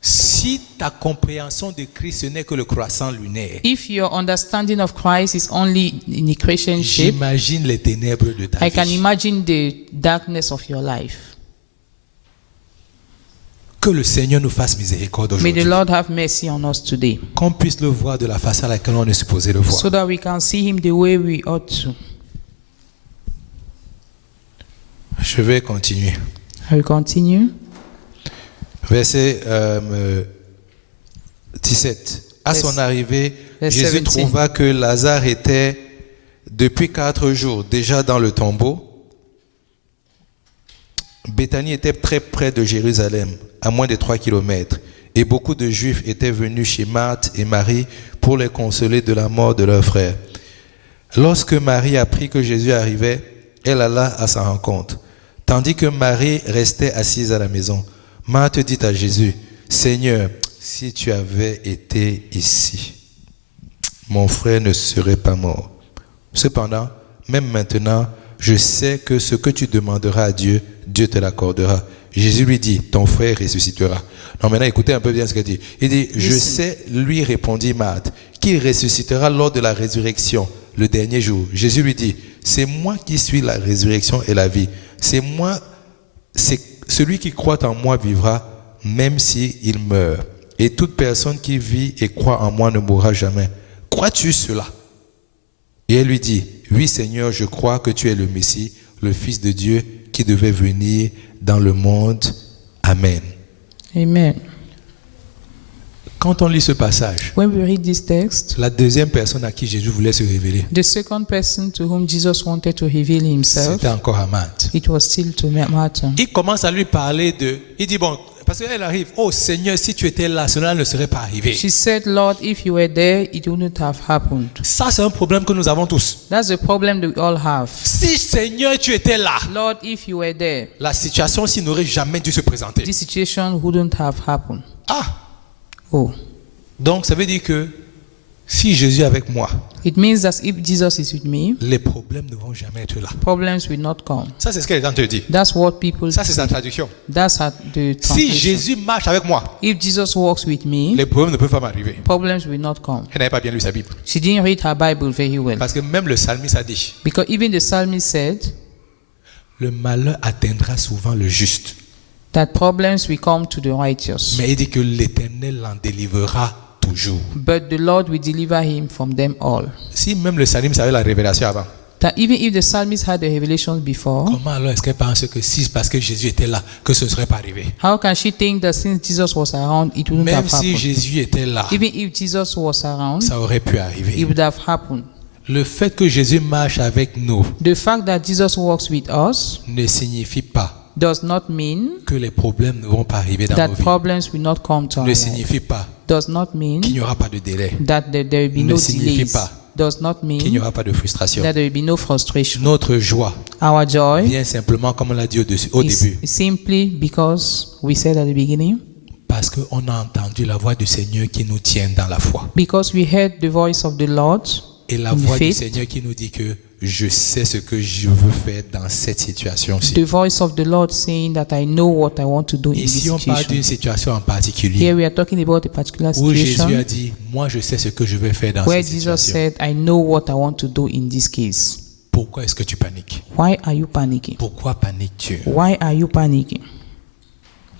Si ta compréhension de Christ ce n'est que le croissant lunaire, If your understanding of Christ is only in a crescent shape, j'imagine les ténèbres de ta I can vie. imagine the darkness of your life. Que le Seigneur nous fasse miséricorde May the aujourd'hui. Lord have mercy on us today, Qu'on puisse le voir de la façon à laquelle on est supposé le voir. so that we can see Him the way we ought to. Je vais continuer. I will continue. Verset 17. À son arrivée, Verse Jésus 17. trouva que Lazare était depuis 4 jours déjà dans le tombeau. Béthanie était très près de Jérusalem, à moins de 3 kilomètres. Et beaucoup de Juifs étaient venus chez Marthe et Marie pour les consoler de la mort de leur frère. Lorsque Marie apprit que Jésus arrivait, elle alla à sa rencontre. Tandis que Marie restait assise à la maison, Marthe dit à Jésus, « Seigneur, si tu avais été ici, mon frère ne serait pas mort. Cependant, même maintenant, je sais que ce que tu demanderas à Dieu, Dieu te l'accordera. » Jésus lui dit, « Ton frère ressuscitera. » Non, maintenant, écoutez un peu bien ce qu'il dit. Il dit, « Je sais, lui répondit Marthe, qu'il ressuscitera lors de la résurrection, le dernier jour. » Jésus lui dit, « C'est moi qui suis la résurrection et la vie. C'est celui qui croit en moi vivra, même s'il meurt. Et toute personne qui vit et croit en moi ne mourra jamais. Crois-tu cela? » Et elle lui dit, « Oui, Seigneur, je crois que tu es le Messie, le Fils de Dieu qui devait venir dans le monde. Amen. » Amen. Quand on lit ce passage, When we read this text, la deuxième personne à qui Jésus voulait se révéler, the second person to whom Jesus wanted to reveal Himself, c'était encore à Marthe. it was still to Martha. Il commence à lui parler il dit, bon, parce qu'elle arrive, « Oh Seigneur, si tu étais là, cela ne serait pas arrivé. » She said, Lord, if you were there, it wouldn't have happened. Ça, c'est un problème que nous avons tous. That's the problem that we all have. Si Seigneur, tu étais là, Lord, if you were there, la situation-ci n'aurait jamais dû se présenter. this situation wouldn't have happened. Ah, Oh. donc ça veut dire que si Jésus est avec moi, It means that if Jesus is with me, les problèmes ne vont jamais être là. problems will not come. Ça, c'est ce qu'elle est en train de dire. That's what people Ça, c'est sa say. traduction. That's the Si translation. Jésus marche avec moi, If Jesus walks with me, les problèmes ne peuvent pas m'arriver. problems will not come. Elle n'avait pas bien lu sa Bible. She didn't read her Bible very well. Parce que même le psalmiste a dit, Because even the psalmist said le malheur atteindra souvent le juste. that problems will come to the righteous. Mais il dit que l'Éternel l'en délivrera toujours. But the Lord will deliver him from them all. Si même le psalmiste avait la révélation avant, That even if the psalmist had the revelations before, comment alors est-ce qu'elle pense que si parce que Jésus était là, que ce ne serait pas arrivé? how can she think that since Jesus was around, it wouldn't Même have si happened? Jésus était là, Even if Jesus was around, ça aurait pu it arriver. would have happened. Le fait que Jésus marche avec nous The fact that Jesus walks with us ne signifie pas does not mean que les problèmes ne vont pas arriver dans that nos vies. problems will not come to our Ne life. signifie pas Does not mean qu'il n'y aura pas de délai, that there will be Ne no signifie delays. pas Does not qu'il n'y mean aura pas de frustration. that there will be no frustration. Notre joie Our joy vient simplement, comme on l'a dit au is début, simply because we said at the beginning, parce qu'on a entendu la voix du Seigneur qui nous tient dans la foi. because we heard the voice of the Lord Et la in voix du faith, Seigneur qui nous dit que je sais ce que je veux faire dans cette situation-ci. the voice of the Lord saying that I know what I want to do in this Ici, on parle situation. d'une situation en Here particulier we are talking about a particular où Jésus a situation dit, moi je sais ce que je vais faire dans where cette Jesus situation. said, I know what I want to do in this case. Pourquoi est-ce que tu paniques? Why are you panicking? Pourquoi paniques-tu? Why are you panicking?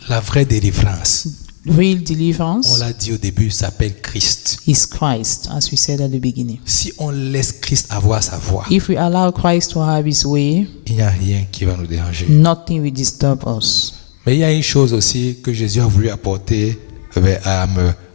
La vraie délivrance, Real on deliverance l'a dit au début, s'appelle Christ. is Christ, as we said at the beginning. Si on laisse Christ avoir sa voix, If we allow Christ to have his way, il n'y a rien qui va nous déranger. nothing will disturb us. Mais il y a une chose aussi que Jésus a voulu apporter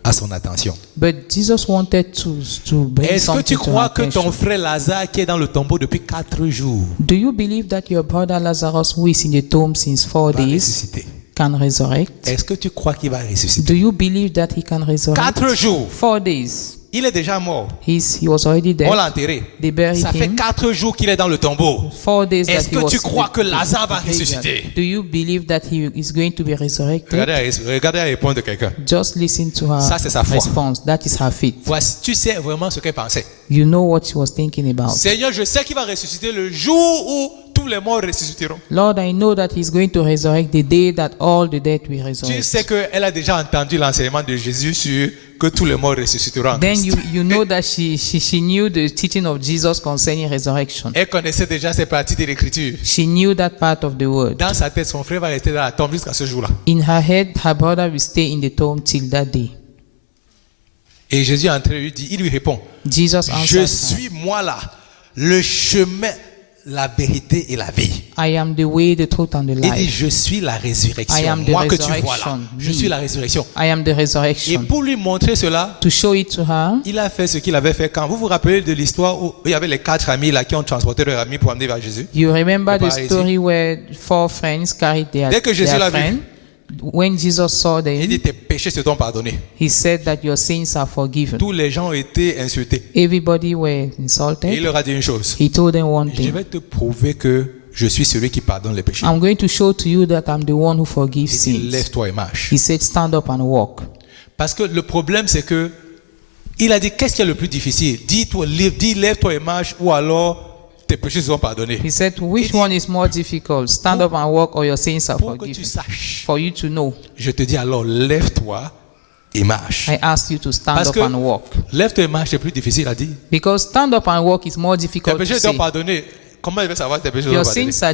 à son attention. But Jesus wanted to bring Est-ce que something tu to crois our que ton attention. frère Lazare qui est dans le tombeau depuis 4 jours Do you believe that your brother Lazarus, who is in the tomb since 4 va days, ressusciter? can resurrect? Est-ce que tu crois qu'il va ressusciter? Do you believe that he can resurrect? 4 jours. 4 days. Il est déjà mort. He was already dead. On l'a enterré. They buried Ça fait him. 4 jours qu'il est dans le tombeau. 4 days Est-ce that he que was tu in crois the- que Lazare va the graveyard. ressusciter? Do you believe that he is going to be resurrected? Regardez la réponse de quelqu'un. Just listen to her Ça, c'est sa foi. response. That is her faith. Voici, tu sais vraiment ce qu'elle pensait. You know what she was thinking about. Seigneur, je sais qu'il va ressusciter le jour où tous les morts ressusciteront. Lord, I know that he's going to resurrect the day that all the dead will Tu resurrect. sais qu'elle a déjà entendu l'enseignement de Jésus sur que tous les morts ressusciteront en Then Christ. you know that she knew the teaching of Jesus concerning resurrection. Elle connaissait déjà ces parties de l'écriture. She knew that part of the word. Dans sa tête, son frère va rester dans la tombe jusqu'à ce jour-là. In her head, her brother will stay in the tomb till that day. Et Jésus est entré, il lui répond, Jesus je answered her, suis moi là, le chemin, la vérité et la vie. I am the way, the truth, and the Il dit, life. je suis la I résurrection. am the Moi que tu vois là, resurrection. je Me. suis la résurrection. I am the Et resurrection. pour lui montrer cela, To show it to her, il a fait ce qu'il avait fait quand. Vous vous rappelez de l'histoire où il y avait les 4 amis là qui ont transporté leur ami pour amener vers Jésus? you remember Le the paradis. story where 4 friends carried their, Dès que Jésus their l'a vu, friend. When Jesus saw Il them, dit, tes péchés se t'ont pardonnés. he said that your sins are forgiven. Tous les gens ont été insultés. Everybody were Et il insulted. leur a dit une chose. He told them one Je thing. vais te prouver que je suis celui qui pardonne les péchés. I'm going to show to you that I'm the one who forgives Il dit, sins. lève-toi et marche. He said, stand up and walk. Parce que le problème, c'est que il a dit, qu'est-ce qui est le plus difficile? Dis lève-toi et marche, ou alors tes péchés seront pardonnés. He said, which one is more difficult? Stand up and walk, or your sins are Pour que tu forgiven? saches, For you to know, je te dis alors, lève-toi et marche. I asked you to stand Parce up que and walk. lève-toi et marche, c'est plus difficile à dire. Because stand up and walk is more Tes difficult to péchés seront say. pardonnés. Comment il va savoir que tes péchés seront Your pardonnés? sins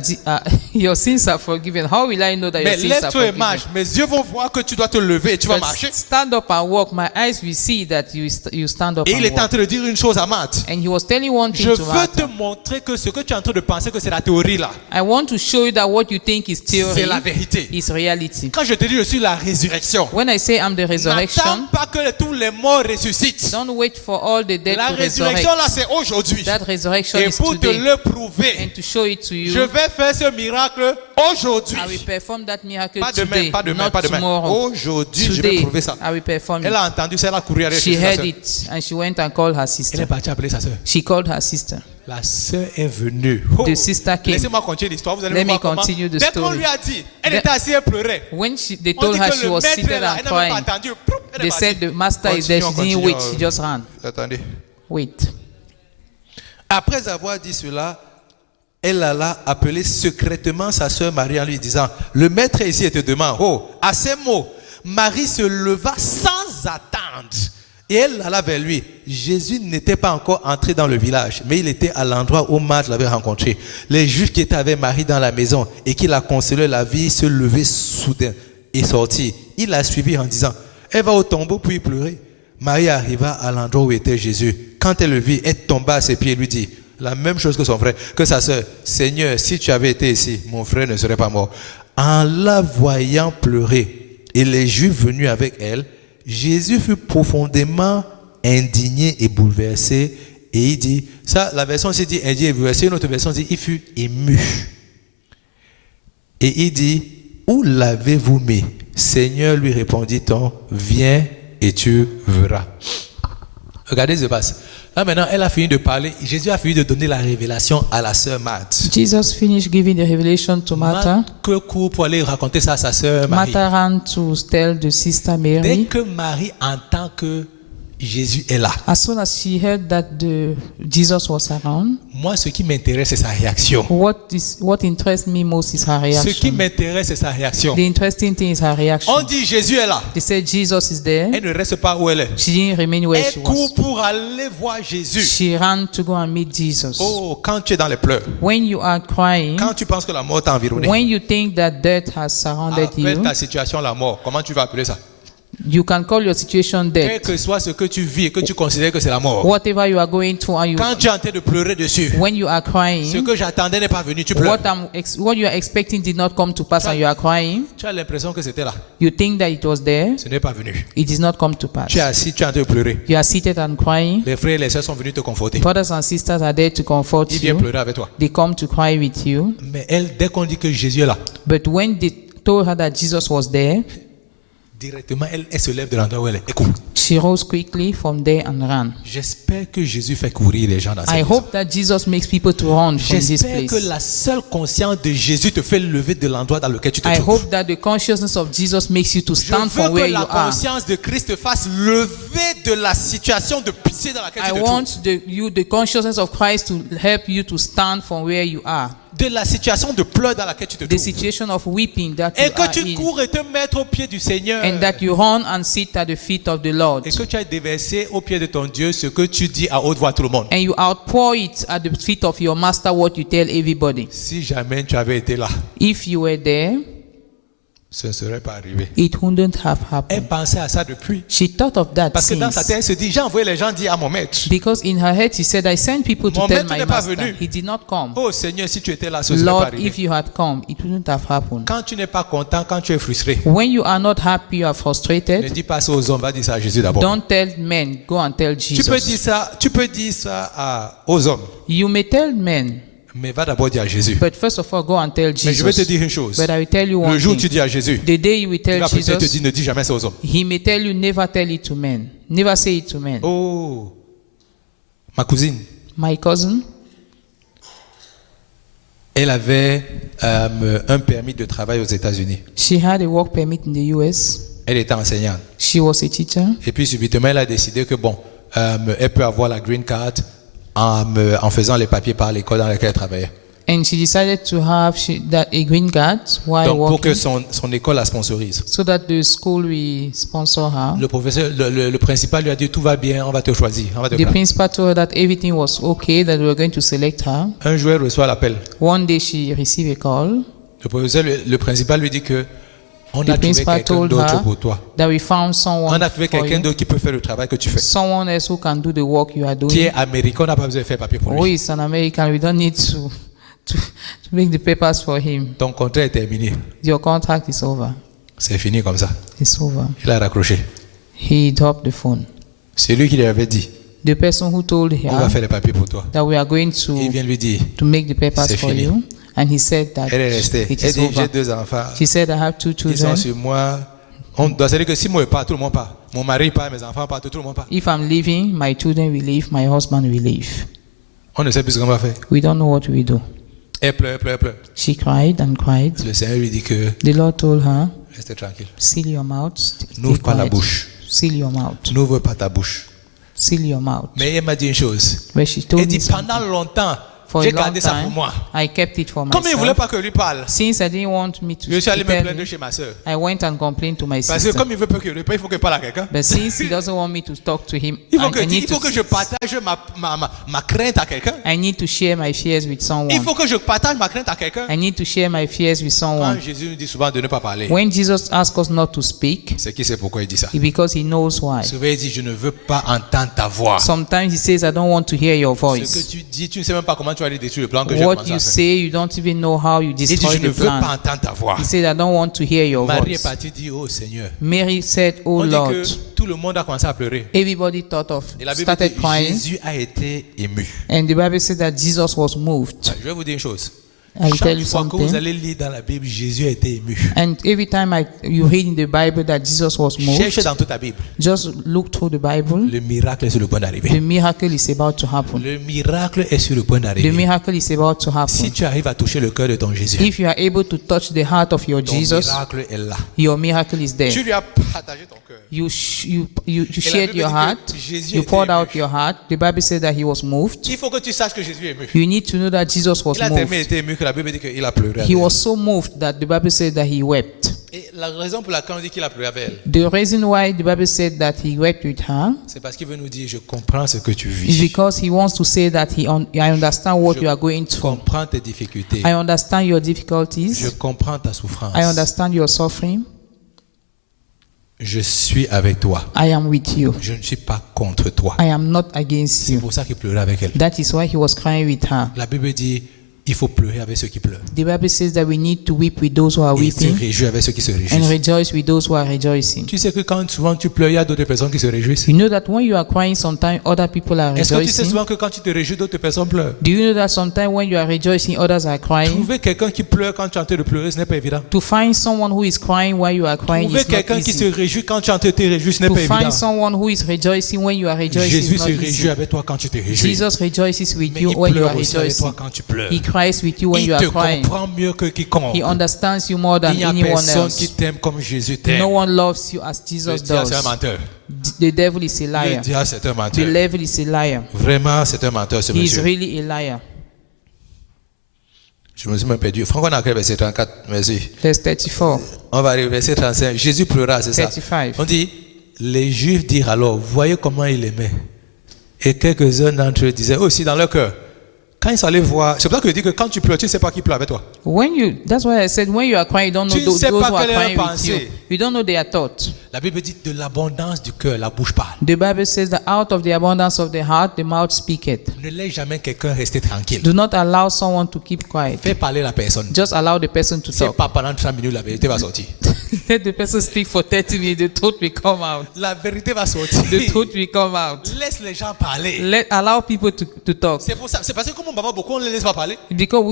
your sins are forgiven. How will I know that your Mais sins are lève-toi et forgiven? marche. Mes yeux vont voir que tu dois te lever et tu vas But marcher. stand up and walk. My eyes will see that you stand up Et il and est en walk. train de dire une chose à Matt. And he was telling one Je thing to veux te Martha. montrer que ce que tu es en train de penser que c'est la théorie là, I want to show you that what you think is theory c'est la vérité. is reality. Quand je te dis je suis la résurrection, When I say I'm the n'attends resurrection, pas que tous les morts ressuscitent. don't wait for all the dead La to résurrection resurrect. là c'est aujourd'hui. That resurrection Et is pour te today. le prouver, And to show it to je you, vais faire ce miracle aujourd'hui. I will perform that miracle Pas demain, today, pas demain, not pas demain. tomorrow. Aujourd'hui, je vais Today, prouver ça. I will perform Elle it. a entendu ça, elle a couru avec She sa heard sœur. it and she went and called her Elle est sister. partie appeler sa sœur. She called her sister. La sœur est venue. The sister came. Laissez-moi continuer l'histoire. Vous allez Let voir me comment. continue the Dès qu'on story. lui a dit, elle The- était assise, elle pleurait. When they On told dit her que she le was maître est seated là, and elle n'a même pas crying, attendu. Proup, elle est they partie. said the master is there. She didn't wait. She just ran. Attendez. Wait. Après avoir dit cela, elle alla appeler secrètement sa sœur Marie en lui disant, le maître est ici et te demande. Oh, à ces mots, Marie se leva sans attendre et elle alla vers lui. Jésus n'était pas encore entré dans le village, mais il était à l'endroit où Marthe l'avait rencontré. Les Juifs qui étaient avec Marie dans la maison et qui la consolaient la vie se levaient soudain et sortirent. Il la suivit en disant, elle va au tombeau pour y pleurer. Marie arriva à l'endroit où était Jésus. Quand elle le vit, elle tomba à ses pieds et lui dit, la même chose que son frère, que sa sœur, Seigneur, si tu avais été ici, mon frère ne serait pas mort. En la voyant pleurer et les Juifs venus avec elle, Jésus fut profondément indigné et bouleversé et il dit, ça la version ici dit indigné et bouleversé, une autre version dit, il fut ému. Et il dit, où l'avez-vous mis? Seigneur, lui répondit-on, viens et tu verras. Regardez ce qui se passe. Là maintenant, elle a fini de parler. Jésus a fini de donner la révélation à la sœur Marthe. Jesus finished giving the revelation to Martha. Que court pour aller raconter ça à sa sœur Marie. Martha ran to tell the sister Dès Mary. que Marie entend que Jésus est là, As soon as she heard that Jesus was around, moi ce qui m'intéresse c'est sa réaction. what interests me most is her Ce qui reaction. m'intéresse c'est sa réaction. The interesting thing is her reaction. On dit Jésus est là. They said Jesus is there. Elle ne reste pas où elle est. She didn't remain where she Elle was. court pour aller voir Jésus. She ran to go and meet Jesus. Oh, quand tu es dans les pleurs, When you are crying, quand tu penses que la mort t'a environné, when you think that death has surrounded appelle you, ta situation la mort. Comment tu vas appeler ça? You can call your situation Quel death. que soit ce que tu vis et que tu considères que c'est la mort. Whatever you are going through, and Quand tu es en train de pleurer dessus, when you are ce crying, que j'attendais n'est pas venu, tu pleures. what you are expecting did not come to pass, and you are crying. Tu as l'impression que c'était là. You think that it was there. Ce n'est pas venu. It did not come to pass. Tu es assis, tu es en train de pleurer. You are seated and crying. Les frères et les sœurs sont venus te conforter. Brothers and sisters are there to comfort Ils viennent you. pleurer avec toi. They come to cry with you. Mais elle, dès qu'on dit que Jésus est là, But when they told her that Jesus was there, directement, elle se lève de l'endroit où elle est. Écoute, she rose quickly from there and ran. j'espère que Jésus fait courir les gens dans cette I maison. hope that Jesus makes people to run from this J'espère que place. la seule conscience de Jésus te fait lever de l'endroit dans lequel tu te I trouves. hope that the consciousness of Jesus makes you to Je stand veux from where que you la are. conscience de Christ te fasse lever de la situation de pitié dans laquelle I tu te trouves. want the consciousness of Christ to help you to stand from where you are. De la situation de pleurs dans laquelle tu te The trouves. situation of weeping that Et you que are tu in. cours et te mettre au pied du Seigneur. And that you run and sit at the feet of the Lord. Et que tu as déversé au pied de ton Dieu ce que tu dis à haute voix à tout le monde. And you outpour it at the feet of your master what you tell everybody. Si jamais tu avais été là, If you were there, ce ne serait pas arrivé. it wouldn't have Elle happened. pensait à ça depuis. She thought of that Parce que dans sa since. tête, elle se dit, j'ai envoyé les gens dire à mon maître. Because in her head, she said, I sent people to Mon tell maître my n'est pas master. venu. He did not come. Oh Seigneur, si tu étais là, ce ne serait pas Lord, arrivé. if you had come, it wouldn't have happened. Quand tu n'es pas content, quand tu es frustré, When you are not happy, you are ne frustrated, dis pas ça aux hommes, va dire ça à Jésus d'abord. don't tell men, go and tell Tu peux Jesus. dire ça aux hommes, You may tell men, mais va d'abord dire à Jésus. but first of all, go and tell Mais je vais te Jesus. dire une chose. But I will tell you Le one jour où tu thing. dis à Jésus, The day you will il tell va peut-être te Jesus, dire, ne dis jamais ça aux hommes. he may tell you, never tell it to men. Never say it to men. Oh, ma cousine, My cousin, elle avait un permis de travail aux États-Unis. she had a work permit in the US. Elle était enseignante. She was a teacher. Et puis subitement, elle a décidé que bon, elle peut avoir la green card en faisant les papiers par l'école dans laquelle elle travaillait. And she decided to have a green card while Donc pour que working, son école la sponsorise. so that the school will sponsor her. Le professeur, le principal lui a dit tout va bien, on va te choisir, on va te The prendre. principal told her that everything was okay, that we were going to select her. Un jour, elle reçoit l'appel. One day she received a call Le principal lui dit que on The a trouvé principal quelqu'un told d'autre her pour toi. that we found On someone a trouvé for quelqu'un you, d'autre qui peut faire le travail que tu fais. someone else who can do the work you are Qui doing. est américain, on n'a pas besoin de faire papier pour Who lui. is an American? We don't need to make the papers for him. Ton contrat est terminé. Your contract is over. C'est fini comme ça. It's over. Il a raccroché. He dropped the phone. C'est lui qui lui avait dit, The person who told on va her faire les papiers pour toi. that we are going Il vient lui dire, to make the papers C'est for fini. you, and he said that elle est restée. it Elle is dit, over. j'ai 2 enfants. She said, I have 2 Ils sont children. sur moi. On doit dire que si moi je pars, tout le monde part. Mon mari part, mes enfants partent, tout le monde part. If I'm leaving, my children will leave, my husband will leave. On ne sait plus ce qu'on va faire. We don't know what we do. Elle pleure, elle pleure, elle pleure. She cried and cried. Le Seigneur lui dit que The Lord told her, reste tranquille. seal your mouth. Stay N'ouvre pas la quiet. bouche. Seal your mouth. N'ouvre pas ta bouche. Seal your mouth. Mais elle m'a dit une chose. But she Elle told dit me something. pendant longtemps, For a j'ai long gardé ça pour time, moi. I kept it for Comme il ne voulait myself. pas que lui parle, Since I didn't want me je suis allé to me tell plaindre him, chez ma soeur. I went and complained to my Parce que sister. comme il veut pas que lui parle, il faut qu'il parle à quelqu'un. But since he doesn't want me to talk to him, Il faut I que need je partage ma crainte à quelqu'un. I need to share my fears with Il someone. faut que je partage ma crainte à quelqu'un. I need to share my fears with Quand someone. Jésus nous dit souvent de ne pas parler, When Jesus asks us not to speak, c'est qui sait pourquoi il dit ça. it's because he knows why. Souvent il dit, je ne veux pas entendre ta voix. Sometimes he says, I don't want to hear your Ce que voice. tu dis, tu ne sais même pas comment tu vas aller détruire le plan que j'ai What commencé à you faire. say, you don't even know how you Il dit, destroy je ne the veux pas plan. entendre ta voix. He said, I don't want to hear your Marie est voice. partie dire, oh Seigneur. Mary said, Oh On dit Lord. que tout le monde a commencé à pleurer. Everybody thought of, Et la Bible started dit, crying. Jésus a été ému. And the Bible said that Jesus was moved. Je vais vous dire une chose. I will tell Chaque you fois que vous something. allez lire dans la Bible, Jésus a été ému. And every time you read in the Bible that Jesus was Cherche moved, dans toute ta Bible. just look through the Bible. Le miracle est sur le point The d'arriver. miracle is about to happen. Le miracle est sur le point The d'arriver. miracle is about to Si happen. tu arrives à toucher le cœur de ton Jésus, If you are able to touch the heart of your ton Jesus, miracle est là. your miracle is there. Tu lui as partagé ton cœur. You shared Bible your dit que heart. Jésus You était poured ému. out your heart. The Bible said that he was moved. Il faut que tu saches que Jésus est ému. You need to know that Jesus was Il a tellement moved. été ému que la Bible dit qu'il a pleuré. He avec was so moved that the Bible said that he wept. elle. Et la raison pour laquelle on dit qu'il a pleuré avec elle, The reason why the Bible said that he wept with her c'est parce qu'il veut nous dire, je comprends ce que tu is vis. because he wants to say that I understand what Je you are going Je through. comprends tes difficultés. I understand your Je difficulties. comprends ta souffrance. I understand your suffering. Je suis avec toi. I am with you. Je ne suis pas contre toi. I am not against C'est you. pour ça qu'il pleurait avec elle. That is why he was crying with her. La Bible dit, il faut pleurer avec ceux qui pleurent. The Bible says that we need to weep with those who are Et se weeping réjouir avec ceux qui se and réjouissent. rejoice with those who are rejoicing. Tu sais que quand souvent tu pleures, il y a d'autres personnes qui se réjouissent. You know that when you are crying, sometimes other people are Est-ce que tu sais rejoicing. souvent que quand tu te réjouis, d'autres personnes pleurent? Do you know that sometimes when you are rejoicing, others are crying? Trouver quelqu'un qui pleure quand tu es en train de pleurer, ce n'est pas évident. To find someone who is crying while you are crying Trouver is not quelqu'un qui se easy. réjouit quand tu es en train de te réjouir, ce n'est To pas find évident. someone who is rejoicing when you are rejoicing Jésus is se not réjouit easy. avec toi quand tu te réjouis. Jesus rejoices with Mais you il when you are pleure aussi avec toi rejoicing. quand tu pleures. He cries with you when Il you te are crying. comprend mieux que quiconque. He understands you more Il than n'y a anyone personne qui else. t'aime comme Jésus t'aime. No one loves you as Jesus Le diable, c'est un does. menteur. The devil is a Le liar. diable, c'est un The menteur. devil is a liar. Vraiment, c'est un menteur, ce He is monsieur. really a liar. Je me suis même perdu. Franck, on a créé verset 34. Merci. Verse 34. On va arriver au verset 35. Jésus pleura, c'est ça. 35. On dit, les Juifs dirent alors, voyez comment il aimait. Et quelques-uns d'entre eux disaient aussi dans leur cœur, quand ils allaient voir, c'est pour ça que je dis que quand tu pleures, tu ne sais pas qui pleure avec toi. That's why I said when you are crying, you don't know Tu ne those sais who pas are quelle est leur crying with you. pensée. You don't know their thoughts. La Bible dit, de l'abondance du cœur, la bouche parle. The Bible says that out of the abundance of the heart, the mouth speaketh. Ne laisse jamais quelqu'un rester tranquille. Do not allow someone to keep quiet. Fais parler la personne. Just allow the person to C'est talk. pas pendant 30 minutes, la vérité va sortir. Let the person speak for 30 minutes. The truth will come out. La vérité va sortir. The truth will come out. Laisse les gens parler. Allow people to talk. C'est pour ça. C'est parce que comme on parle beaucoup, on ne les laisse pas parler. Because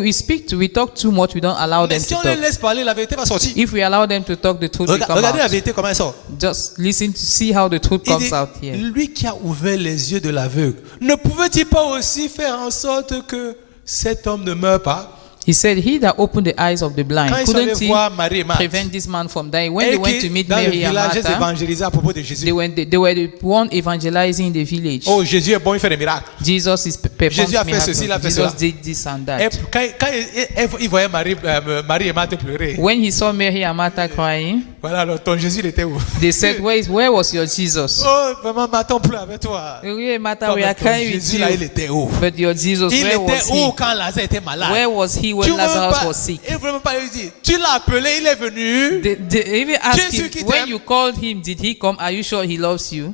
we talk too much, we don't allow Mais them si to on les talk. laisse parler, la vérité va sortir. If we allow them to talk, the truth will come Regardez la out. vérité comment elle sort. Just listen to see how the truth Il comes dit, out here. lui qui a ouvert les yeux de l'aveugle, ne pouvait-il pas aussi faire en sorte que cet homme ne meure pas? He said, he that opened the eyes of the blind, Quand ils sont allés couldn't he voir Marie et Marthe, prevent this man from dying? When et they went qui, to meet dans le Mary and village, ils Martha, évangélisaient à propos de Jésus. they were the one evangelizing the village. Oh, Jésus est bon, il fait des miracles. Jesus is performing Jésus a fait ceci, il a fait Jesus cela. did this and Et that. quand il voyait Marie et Marthe pleurer, When he saw Mary and Martha crying, voilà, alors, ton Jésus, il était où? they said, where was your Jesus? Oh, vraiment, Marthe, on pleure avec toi. Oui, Martha, Toi, we are ton crying with Jésus, là, il you. était où? But your Jesus, Il where was était où he? quand Lazare était malade? Where was he Tu when veux Lazarus pas- was sick? Il ne veut même pas lui dire. Tu l'as appelé, il est venu. They even asked Jésus him, qui when t'aime. you called him, did he come? Are you sure he loves you?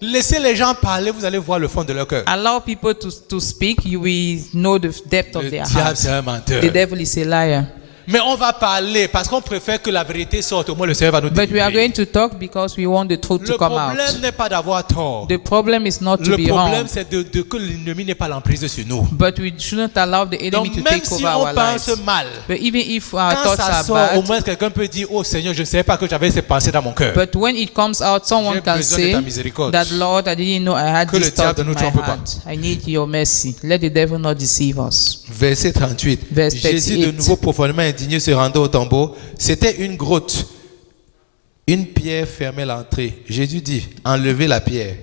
Laissez les gens parler, vous allez voir le fond de leur cœur. Allow people to speak, you will know the depth of Le their diable, heart. c'est un menteur. The devil is a liar. Mais on va parler parce qu'on préfère que la vérité sorte. Au moins, le Seigneur va nous But we are délivrer. going to talk because we want the truth Le to come out. problème n'est pas d'avoir tort. The problem is not to Le be problème, wrong, c'est de que l'ennemi n'ait pas l'emprise sur nous. but we shouldn't allow the enemy Donc, to même take si over on our pense lives. mal, But even if our quand thoughts ça are sort, au bad, moins quelqu'un peut dire, oh Seigneur, je ne savais pas que j'avais ces pensées dans mon cœur. but when it comes out, someone J'ai can besoin de say ta miséricorde. that, Lord, I didn't know I had Que le this thought diable in ne nous my trompe pas. heart. I need your mercy. Let the devil not deceive us. Verset 38. Verse Jésus, de 38. nouveau profondément indigné, se rendait au tombeau. C'était une grotte. Une pierre fermait l'entrée. Jésus dit, enlevez la pierre.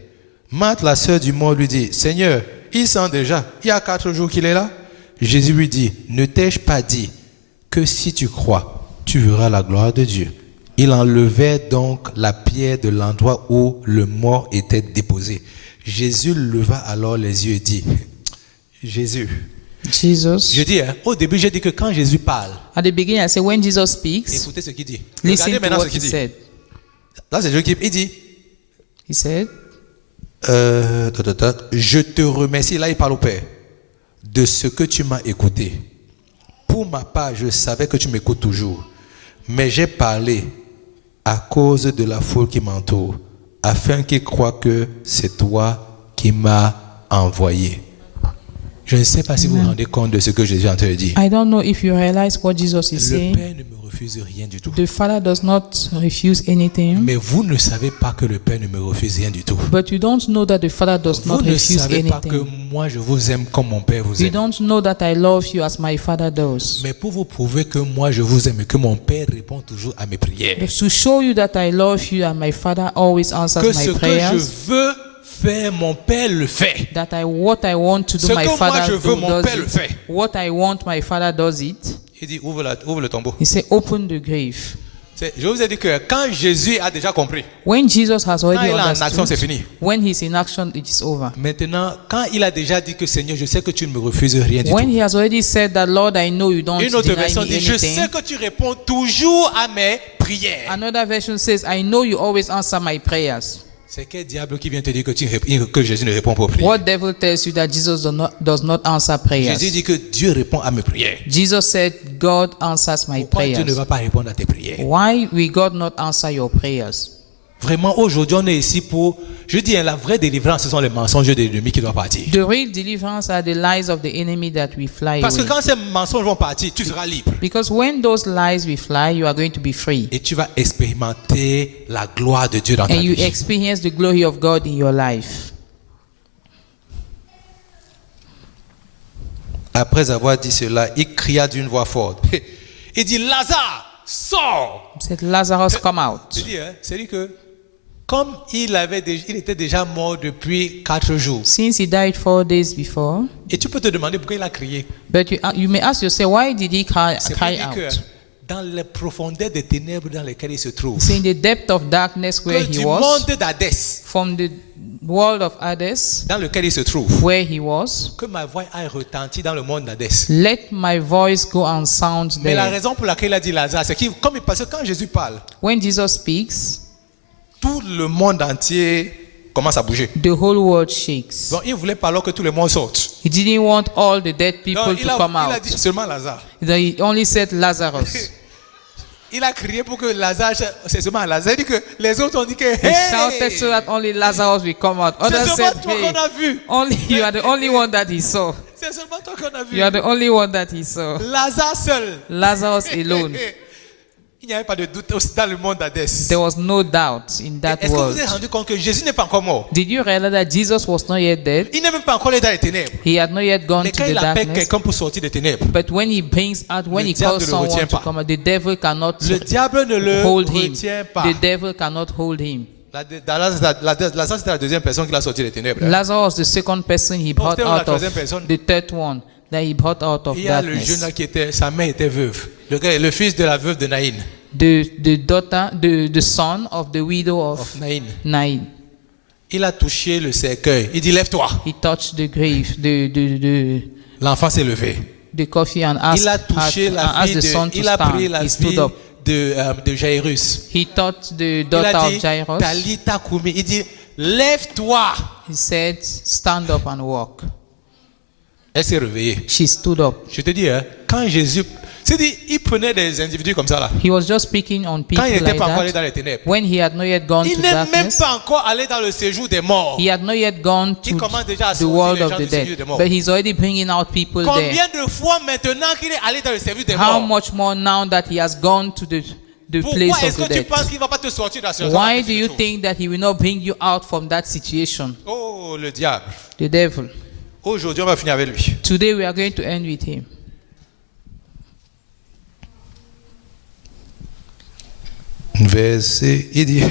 Marthe, la sœur du mort, lui dit, Seigneur, il sent déjà. Il y a 4 jours qu'il est là. Jésus lui dit, ne t'ai-je pas dit que si tu crois, tu verras la gloire de Dieu. Il enlevait donc la pierre de l'endroit où le mort était déposé. Jésus leva alors les yeux et dit, Jésus. Jesus. Je dis, au début, j'ai dit que quand Jésus parle, At the beginning, I said, when Jesus speaks, écoutez ce qu'il dit. listen Regardez to maintenant what ce he qu'il dit. said. Là, c'est Dieu qui il dit, He said, je te remercie, là il parle au Père, de ce que tu m'as écouté. Pour ma part, je savais que tu m'écoutes toujours, mais j'ai parlé à cause de la foule qui m'entoure, afin qu'ils croient que c'est toi qui m'as envoyé. Je ne sais pas si vous vous rendez compte de ce que Jésus est en train de dire. I don't know if you realize what Jesus is Le saying. Père ne me refuse rien du tout. The Father does not refuse anything, Mais vous ne savez pas que le Père ne me refuse rien du tout. but you don't know that the Father does Vous not ne refuse savez pas que anything. moi je vous aime comme mon Père vous You aime. don't know that I love you as my Father does. Mais pour vous prouver que moi je vous aime et que mon Père répond toujours à mes prières. But to show you that I love you and my Father always answers Que my ce que je prayers, veux faire, mon Père le fait. that what I want to do, Ce my que moi Father je veux, mon does Père le fait. it. What I want, my Father does it. Il dit ouvre le tombeau. He said, open the grave. Je vous ai dit que quand Jésus a déjà compris, When Jesus has quand already il est en action, c'est understood, fini. when he's in action, it is over. Maintenant, quand il a déjà dit que Seigneur, je sais que tu ne me refuses rien du When tout. he has already said that, Lord, I know you don't Une autre deny version me dit, je sais anything. que tu réponds toujours à mes prières. Another version says, I know you always answer my prayers. C'est quel diable qui vient te dire que Jésus ne répond pas aux prières? What devil tells you that Jesus does not answer prayers? Jésus dit que Dieu répond à mes prières. Jesus said, God answers my Pourquoi Dieu ne prayers. va pas répondre à tes prières? Why will God not answer your prayers? Vraiment, aujourd'hui, on est ici pour... Je dis, la vraie délivrance, ce sont les mensonges de l'ennemi qui doivent partir. The real deliverance are the lies of the enemy that we fly Parce que away. quand ces mensonges vont partir, tu seras libre. Because when those lies will fly, you are going to be free. Et tu vas expérimenter la gloire de Dieu dans ta And you vie. experience the glory of God in your life. Après avoir dit cela, il cria d'une voix forte. Il dit, Lazare, sors! He said, Lazarus, come out. C'est-à-dire que, comme il était déjà mort depuis 4 jours, Since he died 4 days before, et tu peux te demander pourquoi il a crié. but you may ask yourself, why did he C'est pour cry dire que out? dans les profondeurs des ténèbres dans lesquelles il se trouve, So in the depth of darkness where que he du was, monde d'Hadès from the world of Hades dans lequel il se trouve, where he was, que ma voix aille retentir dans le monde d'Hadès. let my voice go and sound Mais la there. raison pour laquelle il a dit Lazare, c'est parce que quand Jésus parle, When Jesus speaks, tout le monde entier commence à bouger. the whole world shakes. Donc il voulait pas alors que tout le monde sorte. He didn't want all the dead people Donc to come il a out. dit seulement Lazare. He only said Lazarus. Il a crié pour que Lazare, c'est seulement Lazare. Il dit que les autres ont dit que He shouted so hey, that only Lazarus will come out. c'est Others seulement said, toi hey, qu'on a vu. only you are the only one that he saw. C'est seulement toi qu'on a vu. You are the only one that he saw. Lazare seul. Lazarus alone. Il n'y avait pas de doute dans le monde d'Hadès. There was no doubt in that Est-ce que vous world. vous êtes rendu compte que Jésus n'est pas encore mort? Did you realize that Jesus was not yet dead? Il n'est même pas encore allé dans les ténèbres. He had not yet gone Mais to quand the il appelle darkness. quelqu'un pour sortir des ténèbres, But when he brings out, when Le he diable calls ne le someone retient to pas. come out, the devil cannot le diable ne le hold him. retient pas. The devil cannot hold him. Lazare, c'était la deuxième personne qui l'a sorti des ténèbres. Lazarus was the second person he brought c'était la out of, troisième personne. the third one that he brought out of Il y a le jeune darkness. là qui était, sa mère était veuve. Le fils de la veuve de Naïn. The son of the widow of Naïn. Nain. Il a touché le cercueil. Il dit, lève-toi. He touched the grave, L'enfant s'est levé. the coffee and Il a asked, touché la asked fille the son to il a pris stand. la He stood fille up. de Jairus. He touched the Il daughter a of dit, Jairus. Talita Koumi. Il dit, lève-toi. He said, stand up and walk. Elle s'est réveillée. She stood up. Je te dis, hein, quand Jésus, c'est-à-dire, il prenait des individus comme ça là. He was just speaking on Quand people il n'était like pas encore allé that. dans les ténèbres. When he had not yet gone Il to n'est même darkness, pas encore allé dans le séjour des morts. he had not yet gone Il to commence déjà à the sortir world les of gens the du séjour des dead. morts. But he's already bringing out people there. Combien de fois maintenant qu'il est allé dans le service des How morts? much more now that he has gone to the Pourquoi place est-ce of que the tu dead? penses qu'il ne va pas te sortir de la situation? Why do you think that he will not bring you out from that situation? Oh, le diable. The devil. Aujourd'hui, on va finir avec lui. Today we are going to end with him. Verset, il dit,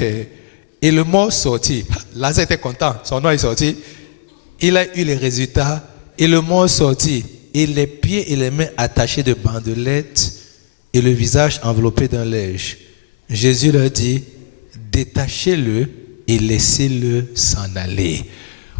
et le mort sortit. Lazare était content, son nom est sorti. Il a eu les résultats, et le mort sortit, et les pieds et les mains attachés de bandelettes, et le visage enveloppé d'un linge. Jésus leur dit, détachez-le et laissez-le s'en aller.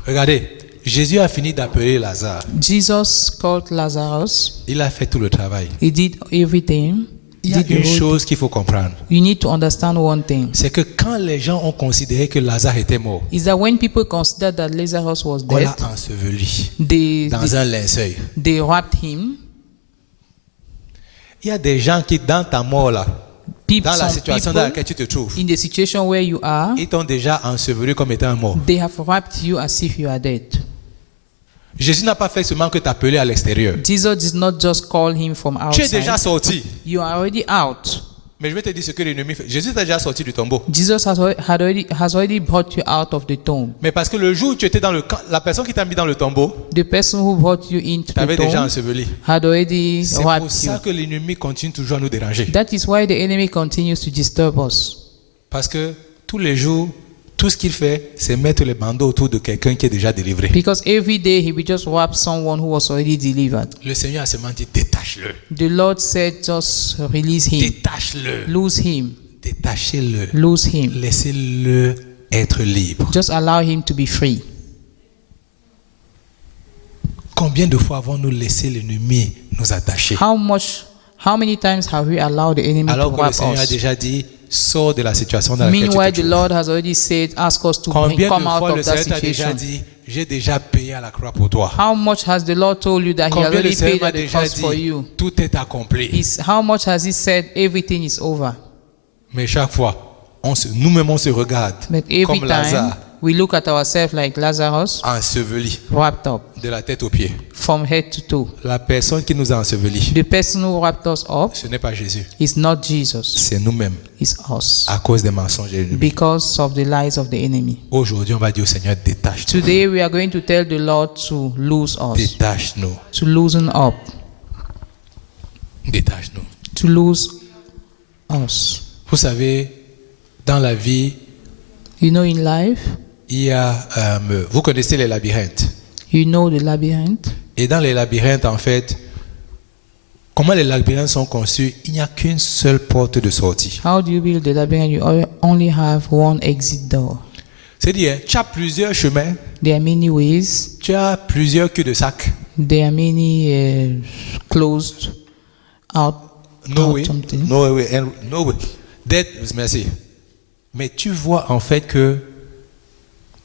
Regardez, Jésus a fini d'appeler Lazare. Jesus called Lazarus. Il a fait tout le travail. He did everything. Il y a Did the une whole- chose qu'il faut comprendre. You need to understand one thing. C'est que quand les gens ont considéré que Lazare était mort, Is that when people considered that Lazarus was on dead, l'a enseveli they dans un linceul. wrapped him. Il y a des gens qui, dans ta mort là, dans la Some situation dans people, laquelle tu te trouves, in the situation where you are, ils t'ont déjà enseveli comme étant mort. they have wrapped you as if you are dead. Jésus n'a pas fait seulement que t'appeler à l'extérieur. Jesus did not just call him from Tu es déjà outside. sorti. You are already out. Mais je vais te dire ce que l'ennemi fait. Jésus t'a déjà sorti du tombeau. Jesus has already brought you out of the tomb. Mais parce que le jour où tu étais dans le camp, la personne qui t'a mis dans le tombeau The person who brought you into the t'avait déjà tomb enseveli. had already C'est pour wrapped you. ça que l'ennemi continue toujours à nous déranger. That is why the enemy continues to disturb us. Parce que tous les jours, tout ce qu'il fait, c'est mettre les bandeaux autour de quelqu'un qui est déjà délivré. Because every day he will just wrap someone who was already delivered. Le Seigneur a seulement dit, détache-le. The Lord said, just release him, Détache-le. lose him. Détachez-le. Lose him. Laissez-le être libre. Just allow him to be free. Combien de fois avons-nous laissé l'ennemi nous attacher? How many times have we allowed the enemy to Alors que le wrap Seigneur a us? déjà dit, sors de la situation dans laquelle Meanwhile, tu the te Lord trouves. has already said, ask us to Combien come de out fois le of that Seigneur t'a déjà situation. dit, j'ai déjà payé à la croix pour toi? How much has the Lord told you that he Combien le already Seigneur paid m'a at the déjà cross for dit, you? tout est accompli? How much has he said everything is over? Mais chaque fois, nous-mêmes on se regarde But every comme time Lazare, we look at ourselves like Lazarus, enseveli wrapped up de la tête aux pieds. from head to toe. La personne qui nous a ensevelis, The person who wrapped us up ce n'est pas Jésus, is not Jesus, c'est nous-mêmes, it's us. à cause des mensonges de l'ennemi. Because of the lies of the enemy. Aujourd'hui, on va dire au Seigneur, détache-nous. Today we are going to tell the Lord to lose us, Détache-nous. to loosen up, Détache-nous. to lose us. Vous savez, dans la vie, You know, in life, il y a, vous connaissez les labyrinthes. you know the labyrinth. Et dans les labyrinthes, en fait, comment les labyrinthes sont conçus? Il n'y a qu'une seule porte de sortie. How do you build the labyrinth? You only have one exit door. C'est-à-dire, tu as plusieurs chemins, There are many ways. tu as plusieurs queues de sac. There are many closed out. No out way, something. no way, no way. Merci. Mais tu vois en fait que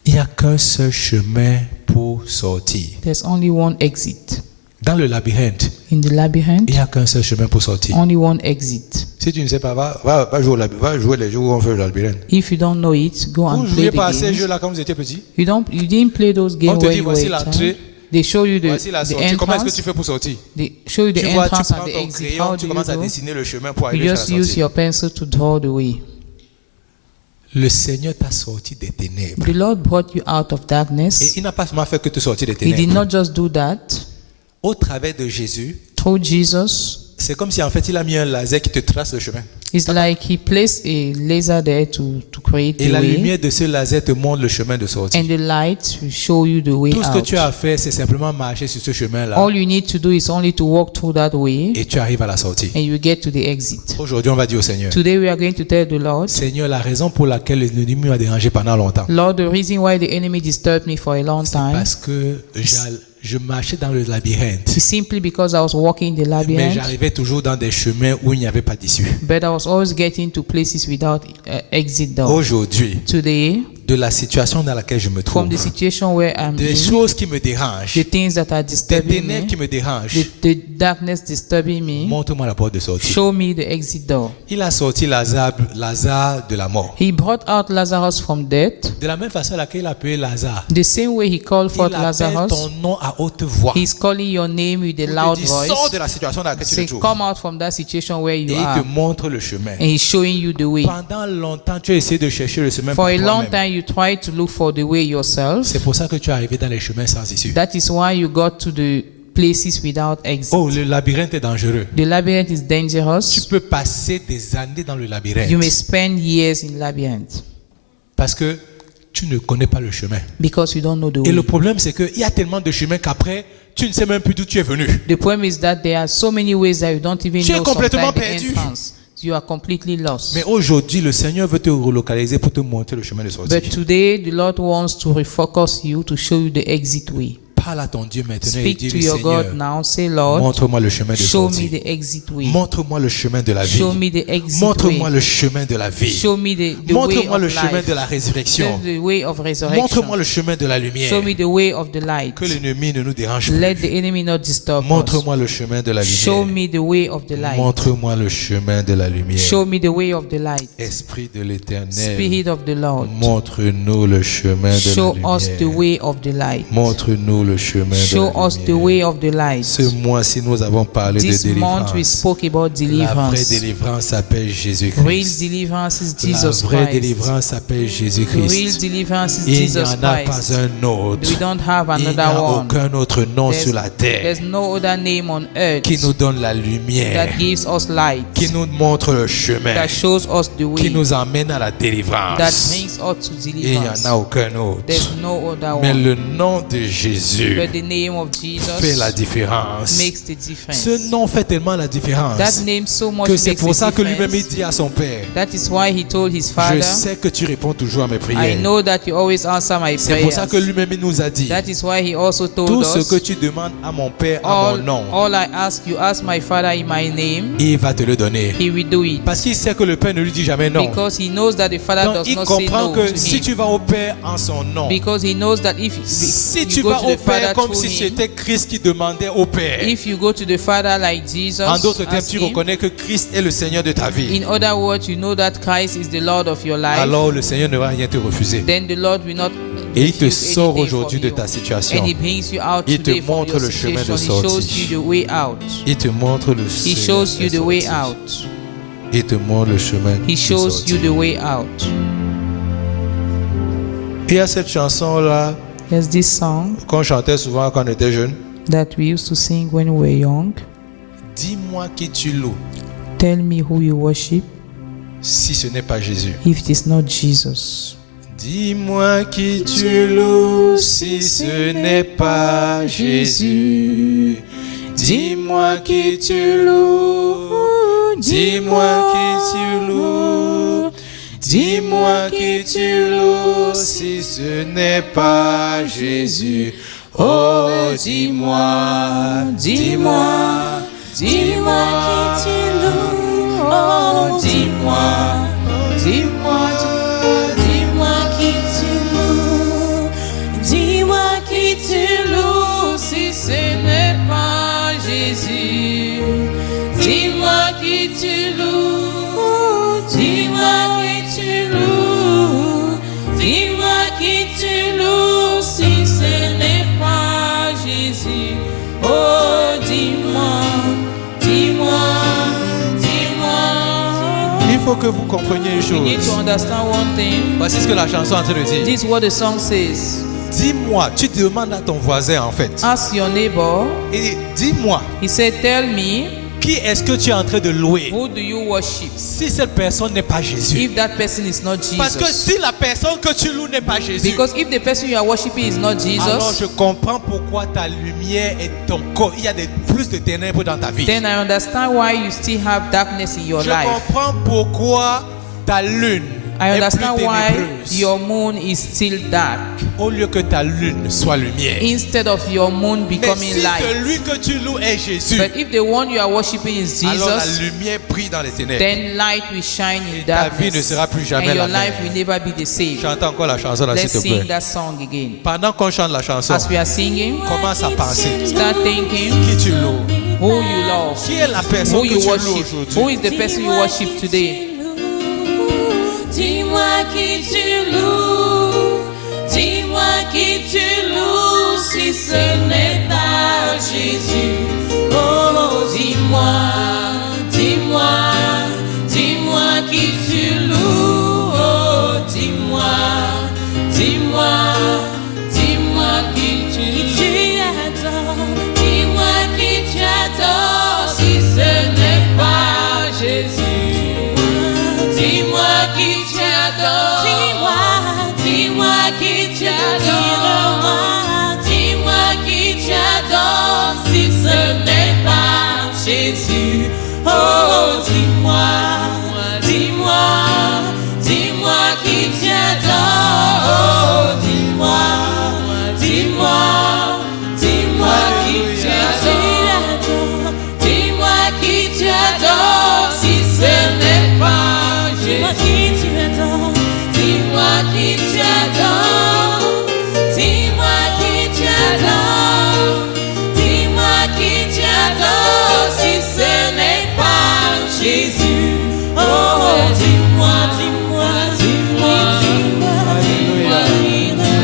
il n'y a qu'un seul chemin pour sortir. There's only one exit. Dans le labyrinthe, In the labyrinth, il n'y a qu'un seul chemin pour sortir. only one exit. Si tu ne sais pas, va jouer les jeux où on fait le labyrinthe. If you don't know it, go Vous and ne play jouiez the pas à ces games. jeux-là quand vous étiez petit? You didn't play those On games te when dit, you were voici a l'entrée, child. They show you voici la the sortie. Comment est-ce que tu entrance. fais pour sortir? They show you the Tu vois, tu entrance prends and the ton exit. crayon, How tu do you commences à go? dessiner le chemin pour You arriver just à la use sortie. your pencil to draw the way. Le Seigneur t'a sorti des ténèbres. The Lord brought you out of Et darkness. il n'a pas seulement fait que te sortir des He did ténèbres. not just do that. Au travers de Jésus, Through Jesus, c'est comme si en fait il a mis un laser qui te trace le chemin. it's like he placed a laser there to create Et the la way. lumière de ce laser te montre le chemin de sortie. And the light will show you the way Tout ce que out. tu as à faire, c'est simplement marcher sur ce chemin-là All you need to do is only to walk through that way et tu arrives à la sortie. and you get to the exit. Aujourd'hui, on va dire au Seigneur, Today we are going to tell the Lord, Seigneur, la raison pour laquelle l'ennemi m'a dérangé pendant longtemps, Lord, the reason why the enemy disturbed me for a long time parce que je marchais dans le labyrinthe, is simply because I was walking the mais labyrinth, j'arrivais toujours dans des chemins où il n'y avait pas d'issue. but I was always getting to places without exit door. Aujourd'hui, Today, de la situation dans laquelle je me trouve, from the situation where I'm des in, choses qui me dérangent, the things that are des disturbing ténèbres me, qui me dérangent, the darkness disturbing me, montre-moi la porte de sortie. show me the exit door. Il a sorti Lazare de la mort. He brought out Lazarus from death. De la même façon à laquelle il a appelé Lazare, The same way he called il forth appelle Lazarus, ton nom à haute voix. he's calling your name with a Il loud te dit, sors voice. de la situation dans laquelle tu Say, te trouves. come out from that situation where Et you il te are. montre le chemin. And he's showing you the way. Pendant longtemps, tu as essayé de chercher le chemin For par a long toi-même. time, you tried to look for the way yourself. C'est pour ça que tu es arrivé dans les chemins sans issue. That is why you got to the places without exit. Oh, le labyrinthe est dangereux. The labyrinth is Tu dangerous. peux passer des années dans le You may labyrinthe spend years in labyrinth parce que tu ne connais pas le chemin. because you don't know the Et le way. problème, c'est qu'il y a tellement de chemins qu'après, tu ne sais même plus d'où tu es venu. The problem is that there are so many ways that you don't even Tu es know complètement sometimes the perdu. entrance. You are completely lost. Mais aujourd'hui, le Seigneur veut te relocaliser pour te montrer le chemin de sortie. But today, the Lord wants to refocus you to show you the exit way. Parle à ton Dieu maintenant et Speak to dis-lui, your God Seigneur, now. Say, Lord, montre-moi le chemin de show me sortie. the exit way. Montre-moi le chemin de la vie. Show me the exit Montre-moi way. le chemin de la vie. Show me the way Montre-moi of le chemin life. de la résurrection. Show the way of Montre-moi resurrection. le chemin de la lumière. Show me the way of the light. Que l'ennemi ne nous dérange Let plus. the enemy not disturb us. Montre-moi le chemin de la Show lumière. me the way of the light. Montre-moi le chemin de la lumière. Show me the way of the light. Esprit de l'Éternel, Spirit of the Lord. montre-nous le chemin de Show la us the lumière. way of the light. Montre-nous le chemin Show de la us the lumière. way of the light. Ce mois-ci, nous avons parlé de This month we délivrance. spoke about La vraie deliverance. délivrance s'appelle Real Jésus-Christ. deliverance is La Jesus vraie Christ. délivrance s'appelle Real Jésus-Christ. deliverance is Il n'y Jesus en a Christ. pas un autre. We don't have Il n'y another a one. aucun autre nom sur la There's terre no other name on earth qui nous donne la lumière, that gives us light, qui nous montre le chemin, that shows us the qui way, nous emmène à la that délivrance. brings us to Il n'y en deliverance. a aucun autre. There's no other Mais one. le nom de Jésus Jésus But the name of fait la Jesus différence. makes the difference. Ce nom fait tellement la différence That name so much que c'est makes pour a ça que lui-même il difference. dit à son Père, That is why he told his je father, sais que tu réponds toujours à mes I prières. know that you always answer my C'est pour ça que prayers. lui-même il nous a dit, That is why he also told tout ce us, que tu demandes à mon Père en mon nom, all I ask you, ask my father in my name, il va te le donner. he will do it. Parce qu'il sait que le Père ne lui dit jamais non. Because he knows that the father Donc does il not say comprend no que to si him. tu vas au Père en son nom, Because he knows that if si you tu go vas to au the father Père comme through si him, c'était Christ qui demandait au Père, if you go to the father like Jesus, en d'autres termes, ask tu him, reconnais que Christ est le Seigneur de ta vie, in other words, you know that Christ is the Lord of your life, alors le Seigneur ne va rien te refuser. then the Lord will not Et il te refuse sort anything aujourd'hui from de you. ta situation. And he brings you out Il te today from montre your le chemin de situation. He shows sortie. you the way out. Il te montre le He chemin shows you de the way sortie. out. Il te montre le chemin He de shows sortie. you the way out. Il y a cette chanson-là There's this song qu'on chantait souvent quand on était jeune. that we used to sing when we were young. Dis-moi qui tu loues Tell me who you worship si ce n'est pas Jésus. if it is not Jesus. Dis-moi qui tu loues si ce n'est pas Jésus. Dis-moi qui tu loues. Dis-moi qui tu loues. Dis-moi qui tu loues si ce n'est pas Jésus. Oh, dis-moi, dis-moi, dis-moi qui tu loues. Oh, dis-moi, dis-moi, Dis-moi qui tu loues, dis-moi qui tu loues, si ce n'est pas Jésus. Dis-moi qui tu loues, dis-moi qui tu loues, dis-moi qui tu loues, si ce n'est pas Jésus. Oh, dis-moi, dis-moi, dis-moi. Il faut que vous compreniez une You need to chose. understand one thing. Voici ce que la chanson est en train de dire. This is what the song says. Dis-moi, tu demandes à ton voisin en fait. Ask your neighbor. Il dit, dis-moi, He said, tell me, qui est-ce que tu es en train de louer who do you worship? si cette personne n'est pas Jésus? If that person is not Parce que Jesus. si la personne que tu loues n'est pas Jésus, Because if the person you are worshiping is not alors Jesus, je comprends pourquoi ta lumière et ton corps, il y a plus de ténèbres dans ta vie. then I understand why you still have darkness in your Je life. comprends pourquoi ta lune I est plus understand why ténébreuse your moon is still dark au lieu que ta lune soit lumière. instead of your moon Mais becoming si light. celui que tu loues est Jésus, But if the one you are worshiping is alors la Jesus, lumière brille dans les ténèbres. then light will shine in ta vie ne darkness, sera plus jamais and la your life même. will never be the same. Chante encore la chanson là, s'il Let's te sing plaît. that song again. Pendant qu'on chante la chanson, As we are singing, commence à penser. start thinking Qui tu loues? who you love, Qui est la personne who que you tu loues worship, who aujourd'hui? is the person you worship today. Dis-moi qui tu loues, dis-moi qui tu loues, si ce n'est pas Jésus. Oh, dis-moi, dis-moi, dis-moi qui tu loues. Oh, dis-moi, dis-moi, dis-moi qui tu adores. Dis-moi qui tu adores, si ce n'est pas Jésus. Dis-moi qui tu adores. Dis-moi qui tu adores. Dis-moi qui tu adores, si ce n'est pas Jésus. Oh, dis-moi, dis-moi, dis-moi qui tu adores. Oh, dis-moi, dis-moi, dis-moi qui tu adores. Dis-moi qui tu adores, si ce n'est pas Jésus. Dis-moi qui tu adores. Dis-moi qui tu adores. Dis-moi qui tu adores, si ce n'est pas Jésus. Oh, dis-moi, dis-moi, dis-moi, dis-moi, dis-moi.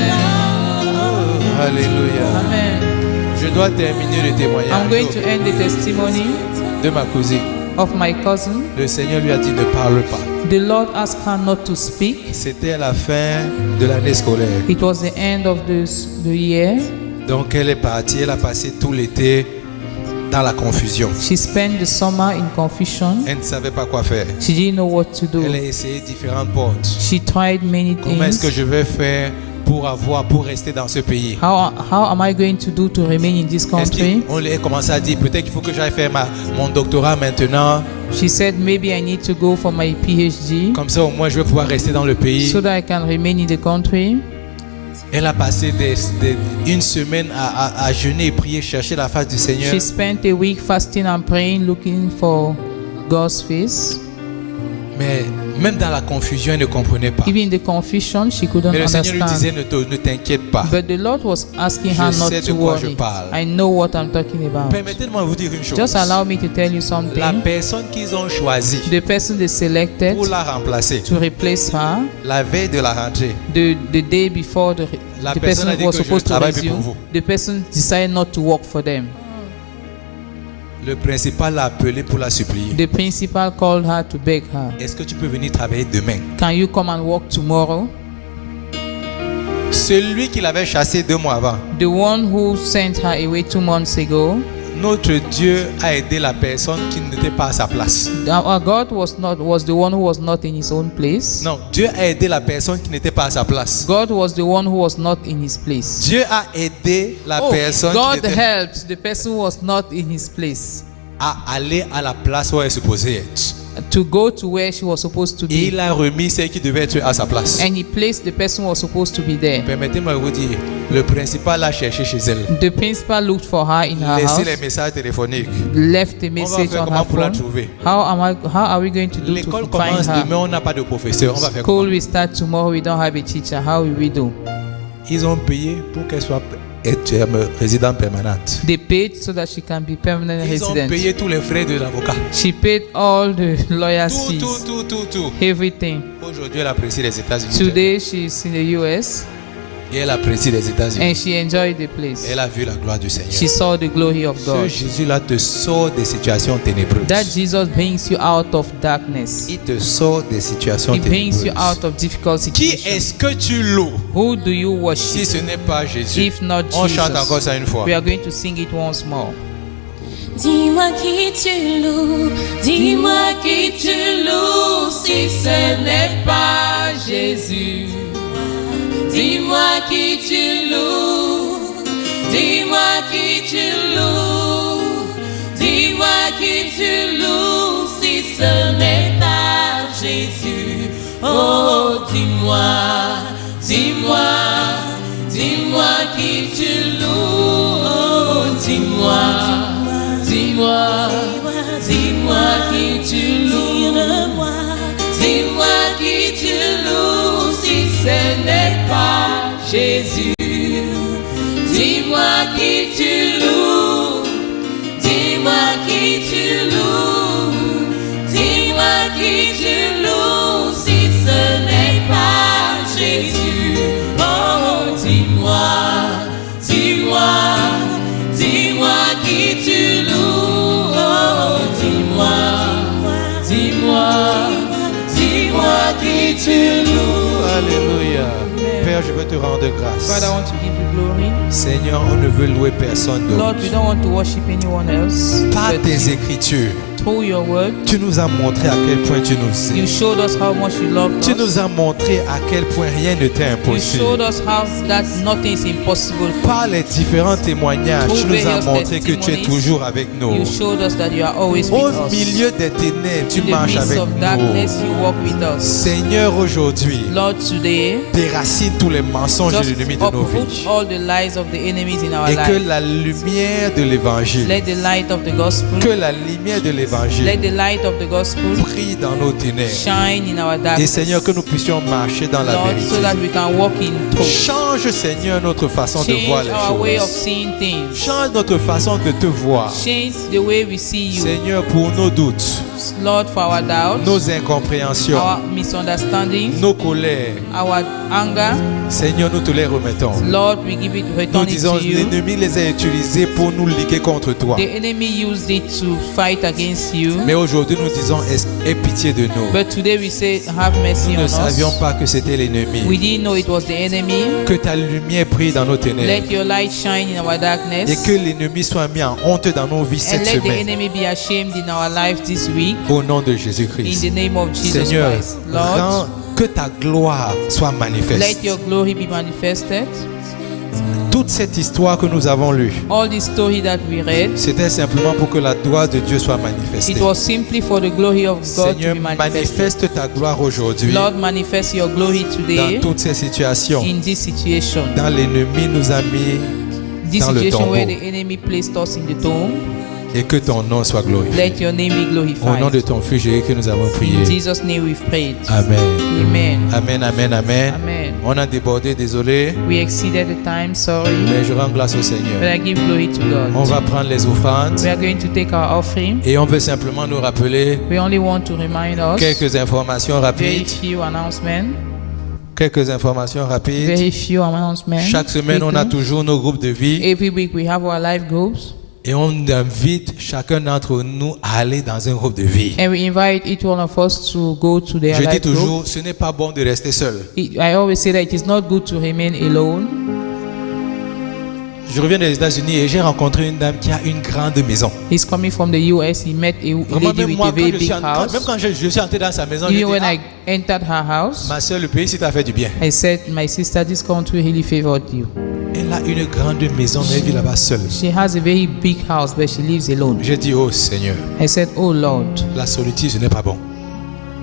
Alléluia. Amen. Je dois terminer le I'm témoignage going to end the testimony de ma cousine. of my cousin. Le Seigneur lui a dit ne parle pas. The Lord asked her not to speak. C'était à la fin de l'année scolaire. It was the end of the year. Donc elle est partie, elle a passé tout l'été dans la confusion. She spent the summer in confusion. Elle ne savait pas quoi faire. She didn't know what to do. Elle a essayé différentes portes. She tried many Comment est-ce que things. je vais faire pour rester dans ce pays? How am I going to do to remain in this Est-ce country? qu'on lui a commencé à dire peut-être qu'il faut que j'aille faire mon doctorat maintenant, She said, maybe I need to go for my PhD comme ça au moins je vais pouvoir rester dans le pays. so that I can remain in the country. Elle a passé une semaine à jeûner et prier, chercher la face du Seigneur. She spent a week fasting and praying, looking for God's face. Mais même dans la confusion, elle ne comprenait pas. Even in the confusion, she couldn't Mais le Seigneur lui disait, understand. ne t'inquiète pas. But the Lord was asking her Je not sais de to quoi je worry. parle. I know what I'm talking about. Permettez-moi de vous dire une chose. Just allow me to tell you La something. personne qu'ils ont choisie The person they selected pour la remplacer, to replace her, la veille de la rentrée, the day before La the personne person a dit who was que je supposed to travaille plus pour resume, vous. the person decided not to work for them. le principal l'a appelée pour la supplier. The principal called her to beg her, Est-ce que tu peux venir travailler demain? can you come and work tomorrow? Celui qui l'avait chassé 2 mois avant, The one who sent her away 2 months ago, notre Dieu a aidé la personne qui n'était pas à sa place. our God was the one who was not in his own place. Non, Dieu a aidé la personne qui n'était pas à sa place. God was the one who was not in his place. Dieu a aidé la Oh, personne qui God n'était helped the person who was not in his place à aller à la place où elle est supposée être. to go to where she was supposed to Et be. il a remis celle qui devait être à sa place. And he placed the person who was supposed to be there. Permettez-moi de vous dire, le principal l'a cherché chez elle. The principal looked for her in her Laissez house, les messages téléphoniques. left a On va message faire on comment her pour la phone. trouver? How are we going to do L'école to find commence demain, her? on n'a pas de professeur. On va faire School comment? will start tomorrow. We don't have a teacher. How will we do? Ils ont payé pour qu'elle soit résidente permanente. They paid so that she can be permanent Ils ont resident. payé tous les frais de l'avocat. She paid all the lawyer Tout, tout, fees, tout, tout, tout. everything. Aujourd'hui, elle apprécie les États-Unis. Today she's in the US Et elle apprécie les États-Unis. and she enjoyed the place. Elle a vu la gloire du Seigneur. She saw the glory of Ce God. Jésus-là te sort des situations ténébreuses. That Jesus brings you out of darkness. Il te sort des situations He brings you ténébreuses. out of difficult Qui situations. est-ce que tu loues Who do you si worship ce n'est pas Jésus? if not On chante encore Jesus? ça une fois. We are going to sing it once more. Dis-moi qui tu loues, dis-moi qui tu loues, si ce n'est pas Jésus. Dis-moi qui tu loues, dis-moi qui tu loues, dis-moi qui tu loues, si ce n'est pas Jésus. Oh, dis-moi, dis-moi, dis-moi qui tu loues, oh, dis-moi. Dis-moi, dis-moi qui tu loues, dis-moi qui tu loues, si ce n'est pas Jésus. Dis-moi qui tu loues, dis-moi qui tu loues, dis-moi qui tu loues, si ce n'est pas Jésus. Oh, dis-moi, dis-moi. Dis-moi qui tu loues, oh, dis-moi, dis-moi, dis-moi qui tu loues. Alléluia. Père, je veux te rendre God, grâce. I want to give you glory. Seigneur, on ne veut louer personne Lord, d'autre. we don't want to worship anyone else. Par But tes écritures, through your word, tu nous as montré à quel point tu nous you aimes. showed us how much you love Tu us. nous as montré à quel point rien ne t'est You showed impossible. us how that nothing is impossible for Par les différents témoignages, tu nous as montré que tu es toujours avec you. nous. You showed us that you are always Au with us. milieu des ténèbres, tu In the marches midst avec of nous. darkness, you walk with us. Seigneur, aujourd'hui, Lord, today, déracine tous les mensonges de just l'ennemi de nos uproot vies. all the lies of the enemies in our Et que life. la lumière de l'évangile, Let the light of the gospel, que la lumière de let l'évangile the light of the gospel brille dans nos ténèbres. shine in our Et darkness. Seigneur, que nous puissions marcher dans la Lord, so that vérité. we can walk in truth. Change, Seigneur, notre façon de Change voir les our way of choses. seeing things. Change notre façon de te voir. Change the way we see you. Seigneur, pour nos doutes, Lord, for our doubts, nos incompréhensions, our misunderstandings, nos colères, our anger, Seigneur, nous te les remettons. Lord, we give it, Nous return it disons, to you. l'ennemi les a utilisés pour nous liguer contre toi. The enemy used it to fight against you. Mais aujourd'hui, nous disons, aie pitié de nous. But today we say, have mercy Nous on ne us. savions pas que c'était l'ennemi. We didn't know it was the enemy. Que ta lumière brille dans nos ténèbres. Let your light shine in our darkness. Et que l'ennemi soit mis en honte dans nos vies And cette let the semaine. enemy be ashamed in our life this week. Au nom de In Jésus-Christ. the name of Jesus Seigneur, Christ. Lord, Que ta gloire soit Let manifeste. your glory be manifested. Toute cette histoire que nous avons lue, All the story that we read, c'était simplement pour que la gloire de Dieu soit manifestée. it was simply for the glory of God Seigneur, to be manifested. manifeste ta gloire aujourd'hui Lord, manifest your glory dans today toutes ces situations. in this situation. Dans l'ennemi nous a mis This dans le situation where tombeau. the enemy placed us in the tomb. Et que ton nom soit glorifié. Let your name be Au nom de glorified. ton Fils Jésus que nous avons prié. In Jesus' name we've prayed. Amen. Amen. Amen, amen, amen. Amen. On a débordé, désolé, We exceeded the time, sorry. mais je rends grâce au But Seigneur. I give glory to On God. va prendre les offrandes We are going to take our offering. et on veut simplement nous rappeler We only want to remind us quelques informations very rapides. few announcements. Quelques informations rapides. Very few announcements. Chaque semaine, on a quickly. toujours nos groupes de vie Every week we have our life groups. et on invite chacun d'entre nous à aller dans un groupe de vie. And we invite each one of us to go to their Je dis life group. toujours, ce n'est pas bon de rester seul. I always say that it is not good to remain alone. Je reviens des États-Unis et j'ai rencontré une dame qui a une grande maison. He's coming from the US. He met a Vraiment, lady même with moi, a very quand je suis big même house. quand je suis entré dans sa maison, je Even dis, when ah, I entered her house, ma soeur, le pays, si t'a fait du bien. I said, my sister, this country really favored you. Elle a une grande maison, mais elle vit là-bas seule. She has a very big house, but she lives alone. J'ai dit, oh Seigneur, I said, oh Lord, la solitude, ce n'est pas bon.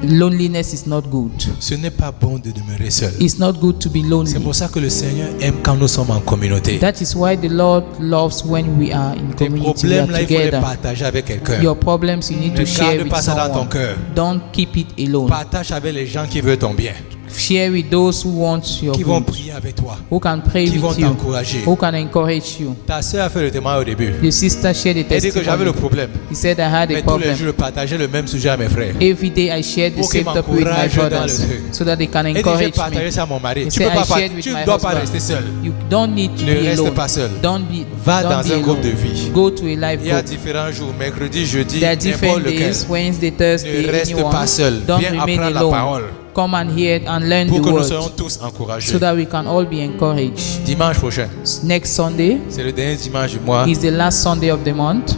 loneliness is not good. Ce n'est pas bon de demeurer seul. It's not good to be C'est lonely. pour ça que le Seigneur aime quand nous sommes en communauté. That is why the Lord loves when we are in Tes community, we are problèmes, là, il faut les together. partager avec quelqu'un. Your problems you need Ne to share garde with pas ça dans ton someone. cœur. Don't keep it alone. Partage avec les gens qui veulent ton bien, Share with those who want your qui vont good, prier avec toi, who can pray qui vont with you, t'encourager. who can encourage you. Ta soeur a fait le témoignage au début. Your sister shared the Elle dit que j'avais le testimony. problème. He said I had a Mais tous les problem. jours, je partageais le même sujet à mes frères. Every day I shared the Pour qu'ils same topic with my m'encouragent dans brothers le truc. so that they can Elle dit, j'ai encourage partagé me. ça à mon mari. He Tu said, ne shared with my dois pas husband. rester seul. You don't need to Ne be reste alone. pas seul. Don't be, Va don't dans be un groupe de alone. vie. Go to a life Il y a group. différents jours, mercredi, jeudi, There are n'importe different lequel. days, Wednesday, Thursday, Ne reste anyone. pas seul. Don't Viens remain apprendre la alone. parole Come and hear and learn pour the que nous word soyons tous encouragés. so that we can all be encouraged. Dimanche prochain, Next Sunday c'est le dernier dimanche du mois, is the last Sunday of the month.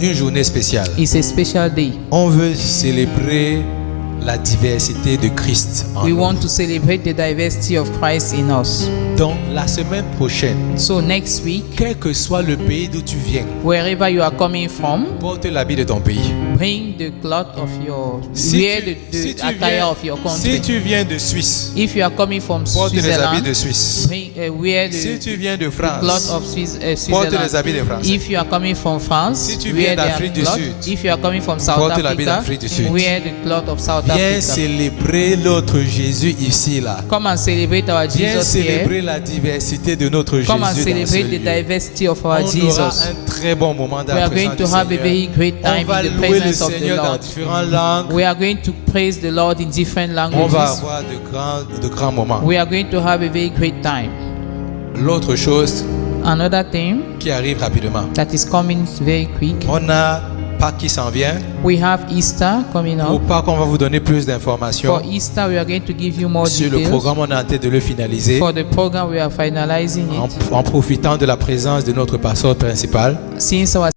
une journée spéciale. It's a special day. On veut célébrer la diversité de Christ en We nous. want to celebrate the diversity of Christ in us. Donc, la semaine prochaine, So next week, quel que soit le pays d'où tu viens, wherever you are coming from, porte l'habit de ton pays. bring the cloth of your, Si wear tu, the si tu attire viens, of your si country. tu viens de Suisse, If you are coming from porte les habits Switzerland, de Suisse. bring, wear Si the tu viens de cloth France, of porte les Switzerland. habits des Français. If you are coming from France, Si tu wear viens d'Afrique du their cloth. Sud, If you are coming from South porte l'habit Africa, d'Afrique du Sud. wear the cloth of South Viens Africa. célébrer notre Jésus ici, là. Come and celebrate our Viens Jesus célébrer here. la diversité de notre Come and Jésus dans ce celebrate the lieu. diversity of On our aura Jesus. un très bon moment dans We la are going présence to du have a Seigneur. very great On time va in the louer le presence of the Seigneur dans Lord. différentes langues. We are going to praise the Lord in different On va languages. avoir de grands moments. We are going to have a very great time. L'autre chose Another thing qui arrive rapidement. that is coming very quick. On a Pâques qui s'en vient. We have Easter coming Pour up. Pâques, on va vous donner plus For d'informations. Easter, we are going to give you more Sur le details. programme, on est en train de le finaliser For the program, we are finalizing it. en profitant de la présence de notre pasteur principal. Since our